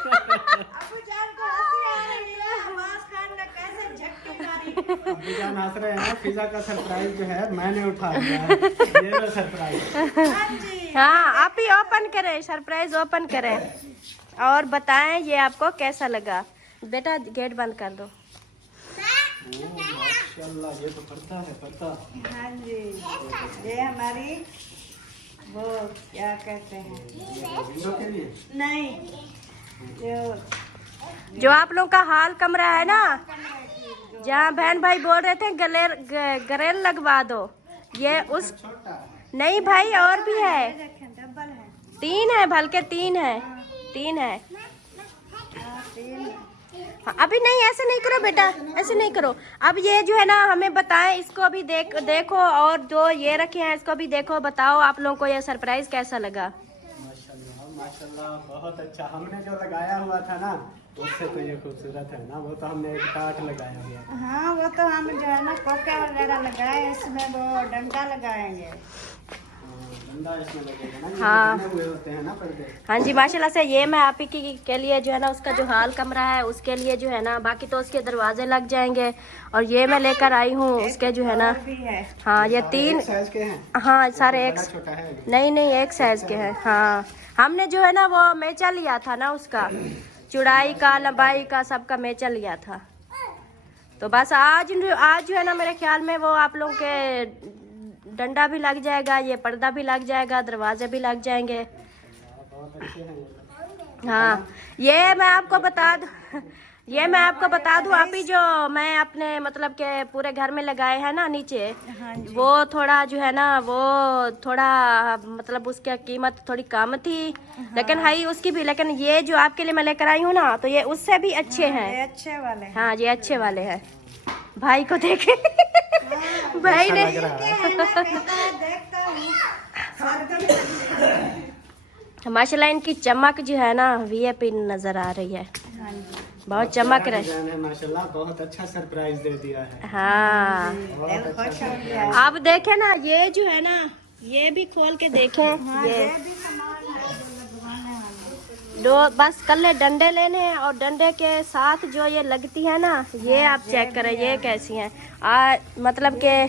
अब्बू जान को हंसी आ रही है, आवाज खान ने कैसे झटके मारी। अभी जान हंस रहे हैं, पिज्जा का सरप्राइज जो है मैंने उठा लिया है। ये लो सरप्राइज। हाँ आप ही ओपन करें, सरप्राइज ओपन करें और बताएं ये आपको कैसा लगा। बेटा गेट बंद कर दो। माशाल्लाह, ये तो पड़ता है पड़ता। हाँ जी, ये हमारी वो क्या कहते हैं, विंडो के लिए नहीं जो आप लोग का हाल कमरा है ना, जहाँ बहन भाई बोल रहे थे गरेल लगवा दो, ये उस छोटा है। नहीं भाई और भी है, डबल है। 3 है, बल्कि 3 है, 3 है। हाँ, अभी नहीं ऐसे नहीं करो बेटा, ऐसे नहीं करो। अब ये जो है ना हमें बताएं, इसको अभी देखो और जो ये रखे हैं इसको भी देखो, बताओ आप लोगों को ये सरप्राइज कैसा लगा। माशाल्लाह माशाल्लाह, बहुत अच्छा। हमने जो लगाया हुआ था ना उससे तो ये खूबसूरत है ना, वो तो हमने एक टाट लगाया हुआ था। हाँ वो तो हम जो है ना कोके वगैरह लगाए, इसमें वो डंडा लगाएंगे। डंडा इसमें लगेगा ना, ये हाँ। बने हुए होते हैं ना पर्दे। हाँ जी माशाल्लाह से। ये मैं आप ही के लिए जो है ना उसका जो हाल कमरा है उसके लिए जो है ना, बाकी तो उसके दरवाजे लग जाएंगे। और ये मैं लेकर आई हूँ उसके जो है ना, भी है। हाँ ये 3 साइज के हैं। हाँ सारे एक, बड़ा छोटा है। नहीं एक साइज के हैं। हाँ हमने जो है ना वो मेचा लिया था ना, उसका चौड़ाई का लंबाई का सबका मेचा लिया था। तो बस आज जो है ना मेरे ख्याल में वो आप लोगों के डंडा भी लग जाएगा, ये पर्दा भी लग जाएगा, दरवाजे भी लग जाएंगे। बहुत अच्छे हैं। हाँ ये मैं आपको बता दूं आप ही जो मैं अपने मतलब के पूरे घर में लगाए हैं ना नीचे, वो थोड़ा जो है ना वो थोड़ा मतलब उसकी कीमत थोड़ी कम थी, लेकिन है उसकी भी, लेकिन ये जो आपके लिए मैं लेकर आई हूँ ना तो ये उससे भी अच्छे हैं। ये अच्छे वाले हैं। हाँ ये अच्छे वाले हैं। भाई को देखे भाई ने देखता हूँ। माशाल्लाह इनकी चमक जो है ना वीआईपी नजर आ रही है, बहुत चमक रही है। डिजाइन है माशाल्लाह, बहुत अच्छा सरप्राइज दे दिया है। हाँ बहुत अच्छा खुश हो गया। आप देखें ना, ये जो है ना ये भी खोल के देखें। ये भी सामान है जो लगवाने वाले। दो बस कल्ले डंडे लेने हैं और डंडे के साथ जो ये लगती है ना, ये आप चेक करें ये कैसी हैं। मतलब के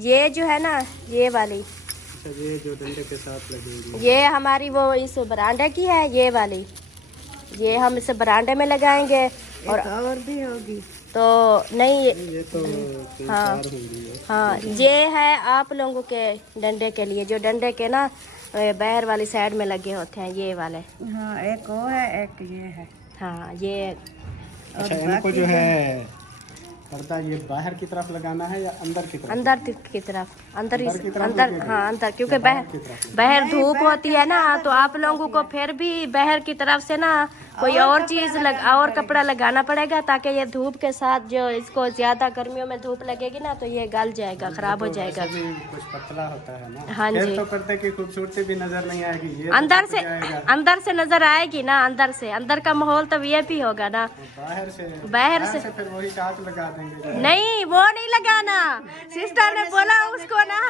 ये जो है ना ये वाली, अच्छा, ये जो डंडे के साथ लगेगी, ये हमारी वो इस बरांडे की है, ये वाली ये हम इसे बरांडे में लगाएंगे। और भी होगी तो नहीं ये तो 3-4 हाँ। होंगी। हाँ ये है आप लोगों के डंडे के लिए, जो डंडे के ना बाहर वाली साइड में लगे होते हैं ये वाले। हाँ, एक वो है एक ये है। हाँ ये अच्छा, इनको जो है पर्दा ये बाहर की तरफ लगाना है या अंदर की तरफ? अंदर की तरफ, अंदर लगेगा? हाँ अंदर, क्योंकि या बाहर की तरफ? बाहर धूप होती है ना, तो आप लोगों को फिर भी बाहर की तरफ से ना कोई और चीज और कपड़ा लगाना पड़ेगा, ताकि ये धूप के साथ जो इसको ज्यादा गर्मियों में धूप लगेगी ना तो ये गल जाएगा, खराब हो जाएगा। वैसे भी कुछ पतला होता है ना। हाँ फिर जी। तो पर्दे की खूबसूरती भी नजर नहीं आएगी। ये अंदर तो से जाएगा। अंदर से नजर आएगी ना, अंदर से, अंदर का माहौल तो वीआईपी होगा ना। बाहर से फिर वही टाट लगा देंगे। नहीं वो नहीं लगाना, सिस्टर ने बोला उसको ना,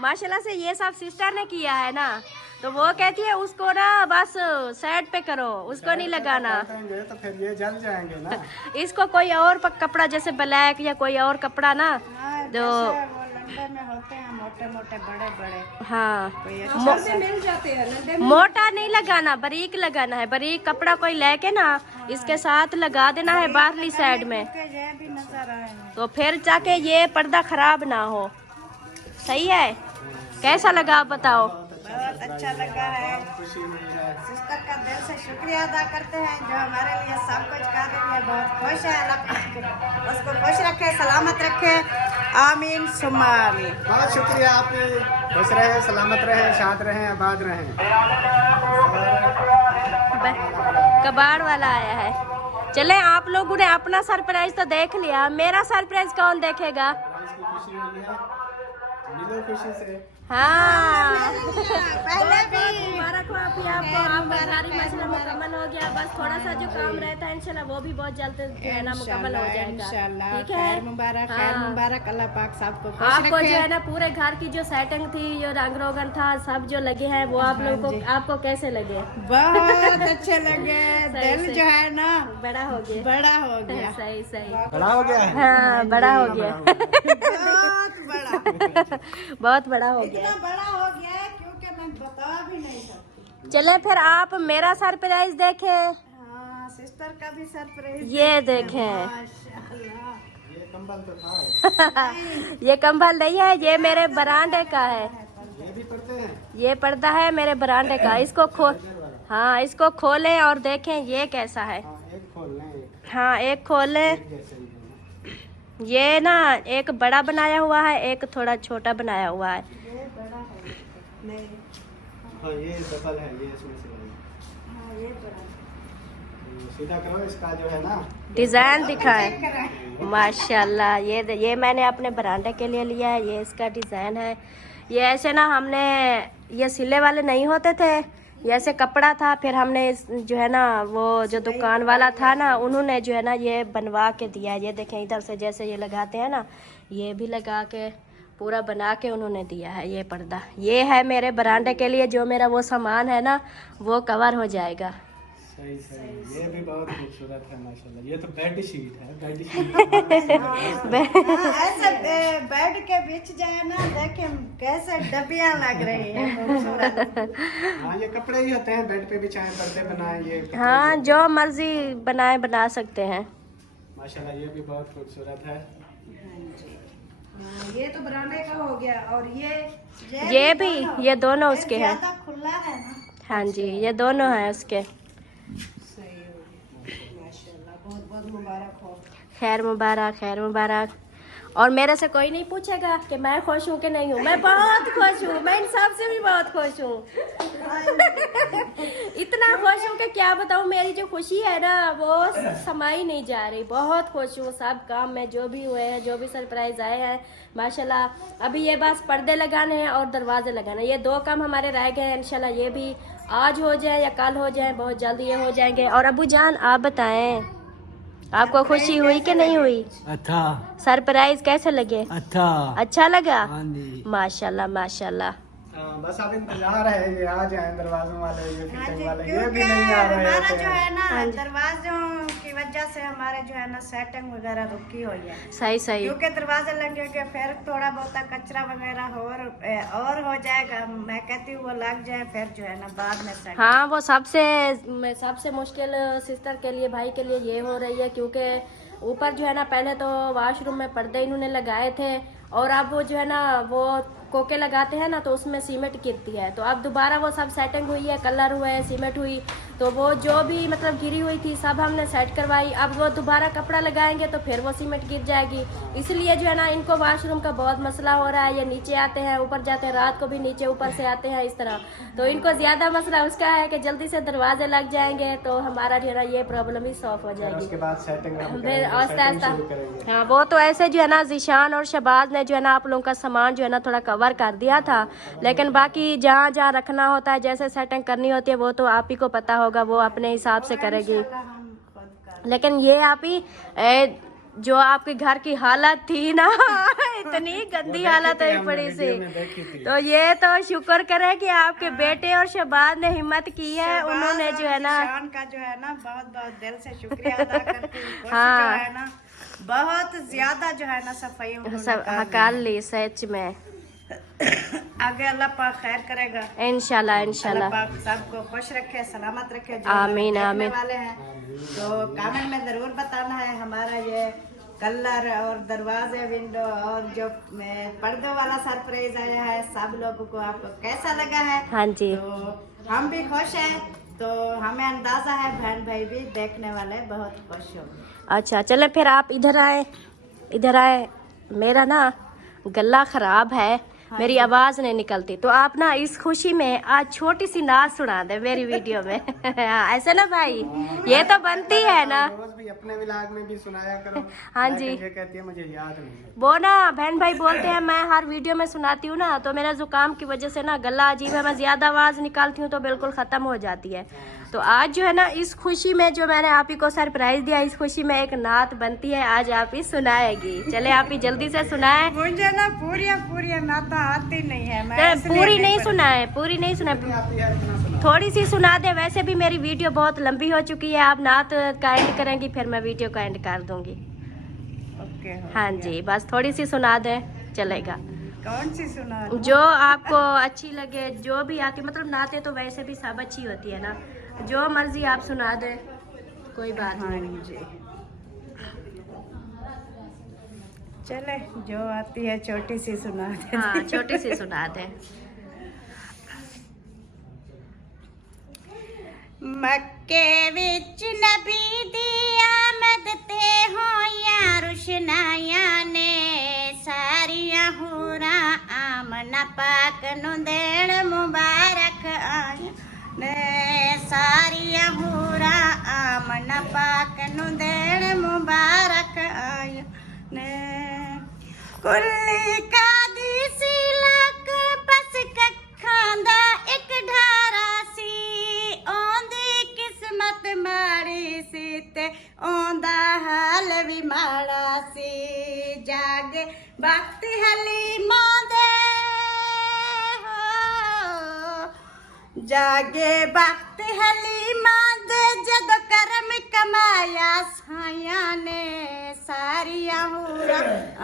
माशाल्लाह से ये सब सिस्टर ने किया है ना, तो वो कहती है उसको ना बस साइड पे करो, उसको नहीं लगाना। तो फिर ये जल जाएंगे ना। इसको कोई और कपड़ा जैसे ब्लैक या कोई और कपड़ा ना जो लंदन में होते हैं मोटे मोटे बड़े बड़े। हाँ मिल जाते हैं लंदे में। मोटा नहीं लगाना, बारीक लगाना है, बारीक कपड़ा कोई लेके ना इसके साथ लगा देना है बाहरली साइड में, ये भी नजर आए। तो फिर जाके ये पर्दा खराब ना हो। सही है? कैसा लगा आप बताओ? बहुत अच्छा लगा है। खुशी हुई है। सिस्टर का दिल से शुक्रिया अदा करते हैं जो हमारे लिए सब कुछ कर रही है। बहुत खुश है, अल्लाह उसको खुश रखे, सलामत रखे। आमीन सुम्मा आमीन। बहुत शुक्रिया आपके। खुश रहे, सलामत रहे, शाद रहे, आबाद रहे। कबाड़ वाला आया है। चले, आप लोगों ने अपना सरप्राइज तो देख लिया, मेरा सरप्राइज कौन देखेगा? इसकी खुशी हुई है, मिलो खुशी से। हाँ मुबारक हो आपको। आपका सारी मसला मुकम्मल हो गया। बस थोड़ा सा जो काम रहता है इंशाल्लाह वो भी बहुत जल्द जो है ना मुकम्मल हो जाएगा। इंशाल्लाह ठीक है, खैर मुबारक, खैर मुबारक। अल्लाह पाक सबको खुश आपको रखे। जो है ना पूरे घर की जो सेटिंग थी, जो रंग रोगन था, सब जो लगे हैं वो आप लोगों को, आपको कैसे लगे? बहुत अच्छे लगे। दिल जो है ना बड़ा हो गया, बड़ा हो गया। सही सही, बड़ा हो गया है। हाँ बड़ा हो गया, बहुत बड़ा, बहुत बड़ा हो गया। इतना बड़ा हो गया है क्योंकि मैं बता भी नहीं सकती। चले फिर आप मेरा सरप्राइज देखें। हाँ, सिस्टर का भी सरप्राइज। ये देखें, माशाल्लाह। ये कंबल तो था। ये कंबल नहीं है, ये मेरे बरांडे का है। ये भी पढ़ते हैं। ये पर्दा है मेरे बरांडे का। इसको हाँ इसको खोलें और देखें ये कैसा है। हाँ, एक खोल लें, हाँ एक खोलें। जैसे ही दोनों। ये ना एक बड़ा बनाया हुआ है, एक थोड़ा छोटा बनाया हुआ है। ये बड़ा है नहीं। हाँ ये डबल है, ये इसमें से है। हाँ ये बड़ा तो सीधा करो, इसका जो है ना डिजाइन दिखाए। माशाल्लाह, ये मैंने अपने बरांडे के लिए लिया है। ये इसका डिजाइन है। ये ऐसे ना हमने, ये सिले वाले नहीं होते थे, ये ऐसे कपड़ा था, फिर हमने जो है ना वो जो दुकान वाला था ना उन्होंने जो है ना ये बनवा के दिया। ये देखें इधर से जैसे ये लगाते हैं ना, ये भी लगा के पूरा बना के उन्होंने दिया है। ये पर्दा ये है मेरे बरांडे के लिए, जो मेरा वो सामान है ना वो कवर हो जाएगा। सही सही, ये भी बहुत खूबसूरत है माशाल्लाह। ये तो बेड शीट है, बेड शीट। ऐसे बेड के बीच जाए ना, देखें कैसे डबियां लग रही है खूबसूरत। हाँ ये कपड़े ही होते हैं, बेड पे बिछाएं, पर्दे बनाएं, ये कपड़े हाँ जो मर्जी बनाए बना सकते हैं। माशाल्लाह ये भी बहुत खूबसूरत है। ये तो बरांडे का हो गया। और ये भी, ये दोनों उसके हैं। ज्यादा खुला है ना। हाँ जी ये दोनों हैं उसके। सही हो गया माशाल्लाह। बहुत बहुत मुबारक हो। खैर मुबारक, खैर मुबारक। और मेरे से कोई नहीं पूछेगा कि मैं खुश हूँ कि नहीं हूँ। मैं बहुत खुश हूँ, मैं इन सब से भी बहुत खुश हूँ। इतना खुश हूँ कि क्या बताऊँ। मेरी जो खुशी है ना वो समाई नहीं जा रही। बहुत खुश हूँ। सब काम में जो भी हुए हैं, जो भी सरप्राइज आए हैं माशाल्लाह। अभी ये बस पर्दे लगाने हैं और दरवाजे लगाने, ये दो काम हमारे रह गए हैं। इंशाल्लाह ये भी आज हो जाए या कल हो जाए, बहुत जल्दी ये हो जाएंगे। और अबू जान आप बताएं, आपको खुशी हुई कि नहीं हुई? अच्छा, सरप्राइज कैसे लगे? अच्छा लगा। माशाल्लाह माशाल्लाह। हाँ, बस अब इंतजार है ये आ जाए दरवाजों वाले, ये हाँ फिटिंग जी, वाले, ये क्योंकि भी नहीं आ रहे हमारा जो हैं। है ना दरवाजों की वजह से हमारे जो है ना सेटिंग वगैरह रुकी हुई है। सही सही। क्योंकि दरवाजे लगेंगे फिर थोड़ा बहुत कचरा वगैरह और हो जाएगा। मैं कहती हूँ वो लग जाए फिर जो है ना बाद में सेटिंग। हाँ वो सबसे मुश्किल सिस्टर के लिए, भाई के लिए ये हो रही है, क्योंकि ऊपर जो है ना पहले तो वॉशरूम में पर्दे इन्होंने लगाए थे, और अब वो जो है ना वो कोके लगाते हैं ना तो उसमें सीमेंट गिरती है। तो अब दोबारा वो सब सेटिंग हुई है, कलर हुआ है, सीमेंट हुई, तो वो जो भी मतलब गिरी हुई थी सब हमने सेट करवाई। अब वो दोबारा कपड़ा लगाएंगे तो फिर वो सीमेंट गिर जाएगी। इसलिए जो है ना इनको वॉशरूम का बहुत मसला हो रहा है। ये नीचे आते हैं, ऊपर जाते हैं, रात को भी नीचे ऊपर से आते हैं, इस तरह। तो इनको ज़्यादा मसला उसका है कि जल्दी से दरवाजे लग जाएंगे तो हमारा जो है ना ये प्रॉब्लम ही सॉल्व हो जाएगी। उसके बाद सेटिंग हम फिर करेंगे, आस्ता सेटिंग आस्ता। शुरू करेंगे। हाँ वो तो ऐसे जो है ना जिशान और शहबाज ने जो है ना आप लोगों का सामान जो है ना थोड़ा कवर कर दिया था, लेकिन बाकी जहाँ जहाँ रखना होता है, जैसे सेटिंग करनी होती है, वो तो आप ही को पता होगा, वो अपने हिसाब से करेगी। लेकिन ये आप ही जो आपके घर की हालत थी ना इतनी गंदी हालत है बड़ी सी, तो ये तो शुक्र करे कि आपके बेटे और शहबाज ने हिम्मत की है। उन्होंने जो है ना का जो है ना बहुत बहुत दिल से शुक्रिया अदा करती हूँ। हाँ। जो है ना बहुत ज्यादा जो है ना सफाई सब हकार ली सच में। आगे अल्लाह पाक खैर करेगा इंशाल्लाह इंशाल्लाह। अल्लाह पाक सबको खुश रखे, सलामत रखे। जो आमीन, देखने आमीन। वाले हैं तो कमेंट में जरूर बताना है हमारा ये कलर और दरवाजे, विंडो और जो पर्दों वाला सरप्राइज आया है, सब लोगों को आपको कैसा लगा है। हाँ जी, तो हम भी खुश हैं, तो हमें अंदाजा है बहन भाई भी देखने वाले बहुत खुश होंगे। अच्छा चले फिर आप इधर आए, इधर आए। मेरा ना गला खराब है, मेरी आवाज नहीं निकलती, तो आप ना इस खुशी में आज छोटी सी नाच सुना दे मेरी वीडियो में। ऐसे ना भाई, ये तो बनती है ना। रोज भी अपने व्लॉग में भी सुनाया करो। हाँ जी। ये कहती है मुझे याद नहीं। वो ना बहन भाई बोलते हैं मैं हर वीडियो में सुनाती हूँ ना, तो मेरा जुकाम की वजह से ना गला अजीब है, मैं ज्यादा आवाज निकालती हूँ तो बिल्कुल खत्म हो जाती है। तो आज जो है ना इस खुशी में जो मैंने आप ही को सरप्राइज दिया, इस खुशी में एक नात बनती है, आज आप ही सुनाएगी। चले आप ही जल्दी से सुनाए। मुझे ना पूरी नाता आती नहीं है, मैं इसलिए पूरी नहीं सुनाए, पूरी नहीं सुनाए, आती है इतना सुना। थोड़ी सी सुना दे। वैसे भी मेरी वीडियो बहुत लंबी हो चुकी है, आप नात का एंड करेंगी फिर मैं वीडियो का एंड कर दूंगी। ओके, हाँ जी, बस थोड़ी सी सुना दे चलेगा, कौन सी सुना? जो आपको अच्छी लगे, जो भी आती, मतलब नाते तो वैसे भी सब अच्छी होती है ना, जो मर्जी आप सुना दे, कोई बात हाँ नहीं। जी, चले जो आती है छोटी सी सुना दे। हाँ छोटी सी सुना दे। मक्के विच नबी दी आमद ते होया रुशनाया ने, सारिया हूरा आमना पाक नु देण मुबारक आया ने, सारिया हूरा आमना पाक नु देण मुबारक आया ने। कुल्ली कादी सी लक बस कखां दा एक ढारा सी, ओंदी किस्मत माड़ी सी ते ओंदा हाल भी माड़ा सी, जागे वक्त हलीमा दे हो, जागे वक्त हलीमा दे जद करम कमाया साया ने, सारिया हूरा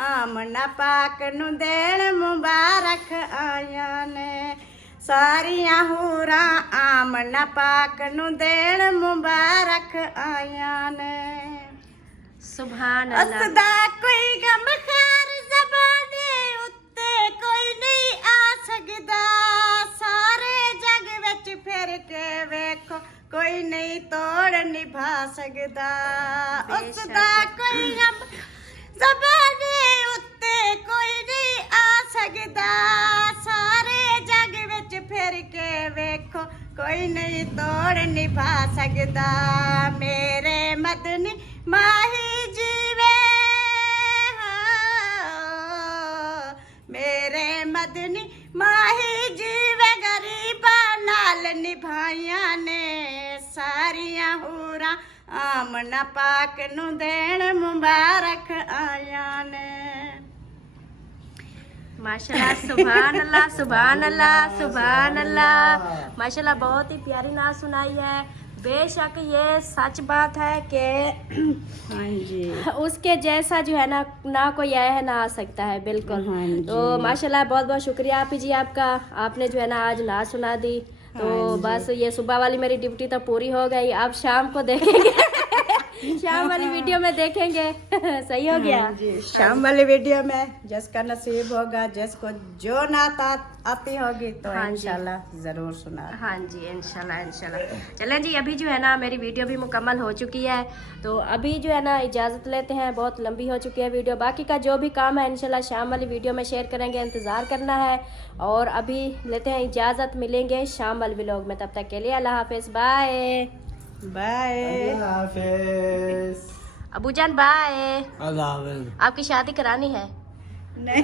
आमना पाक नु देण मुबारक आया ने, सारिया हूरा आमना पाक नु देण मुबारक आया ने। सुभान अल्लाह। असदा कोई गम खार ज़बाने उत्ते कोई नहीं आ सकदा, सारे जग विच फिर के वेखो कोई नहीं तोड़ निभा सकदा। उसदा कोई गम ज़बाने उत्ते कोई नहीं आ सकदा, सारे जग विच फिर के वेखो कोई नहीं तोड़ निभा सकदा। मेरे मदनी माही जीवे हो, मेरे मदनी माही जीवे गरीबा नाल निभाया ने, सारिया हूरा आमना पाक नु देण मुबारक आया ने। माशाल्लाह, सुभान अल्लाह, सुभान अल्लाह, सुभान अल्लाह। माशाल्लाह बहुत ही प्यारी नात सुनाई है। बेशक ये सच बात है कि हाँ जी, उसके जैसा जो है ना कोई आया है ना आ सकता है, बिल्कुल। हाँ जी। तो माशाल्लाह बहुत बहुत शुक्रिया आप ही जी आपका, आपने जो है ना आज नात सुना दी। तो बस ये सुबह वाली मेरी ड्यूटी तो पूरी हो गई, अब शाम को देखेंगे। शाम वाली वीडियो में देखेंगे। सही हो गया जी। शाम वाली वीडियो में जिसका नसीब होगा, जिसको जो नात आती होगी तो हाँ जी। इंशाल्लाह जरूर सुना। हाँ जी, इंशाल्लाह इंशाल्लाह। चलें जी, अभी जो है ना मेरी वीडियो भी मुकम्मल हो चुकी है, तो अभी जो है ना इजाज़त लेते हैं, बहुत लंबी हो चुकी है वीडियो। बाकी का जो भी काम है इंशाल्लाह शाम वाली वीडियो में शेयर करेंगे, इंतज़ार करना है। और अभी लेते हैं इजाज़त, मिलेंगे शाम वाले व्लॉग में, तब तक के लिए अल्लाह हाफिज़, बाय बाय। अल्लाह हाफिज़। अबूजान बाय। अल्लाह हाफिज़। आपकी शादी करानी है? नहीं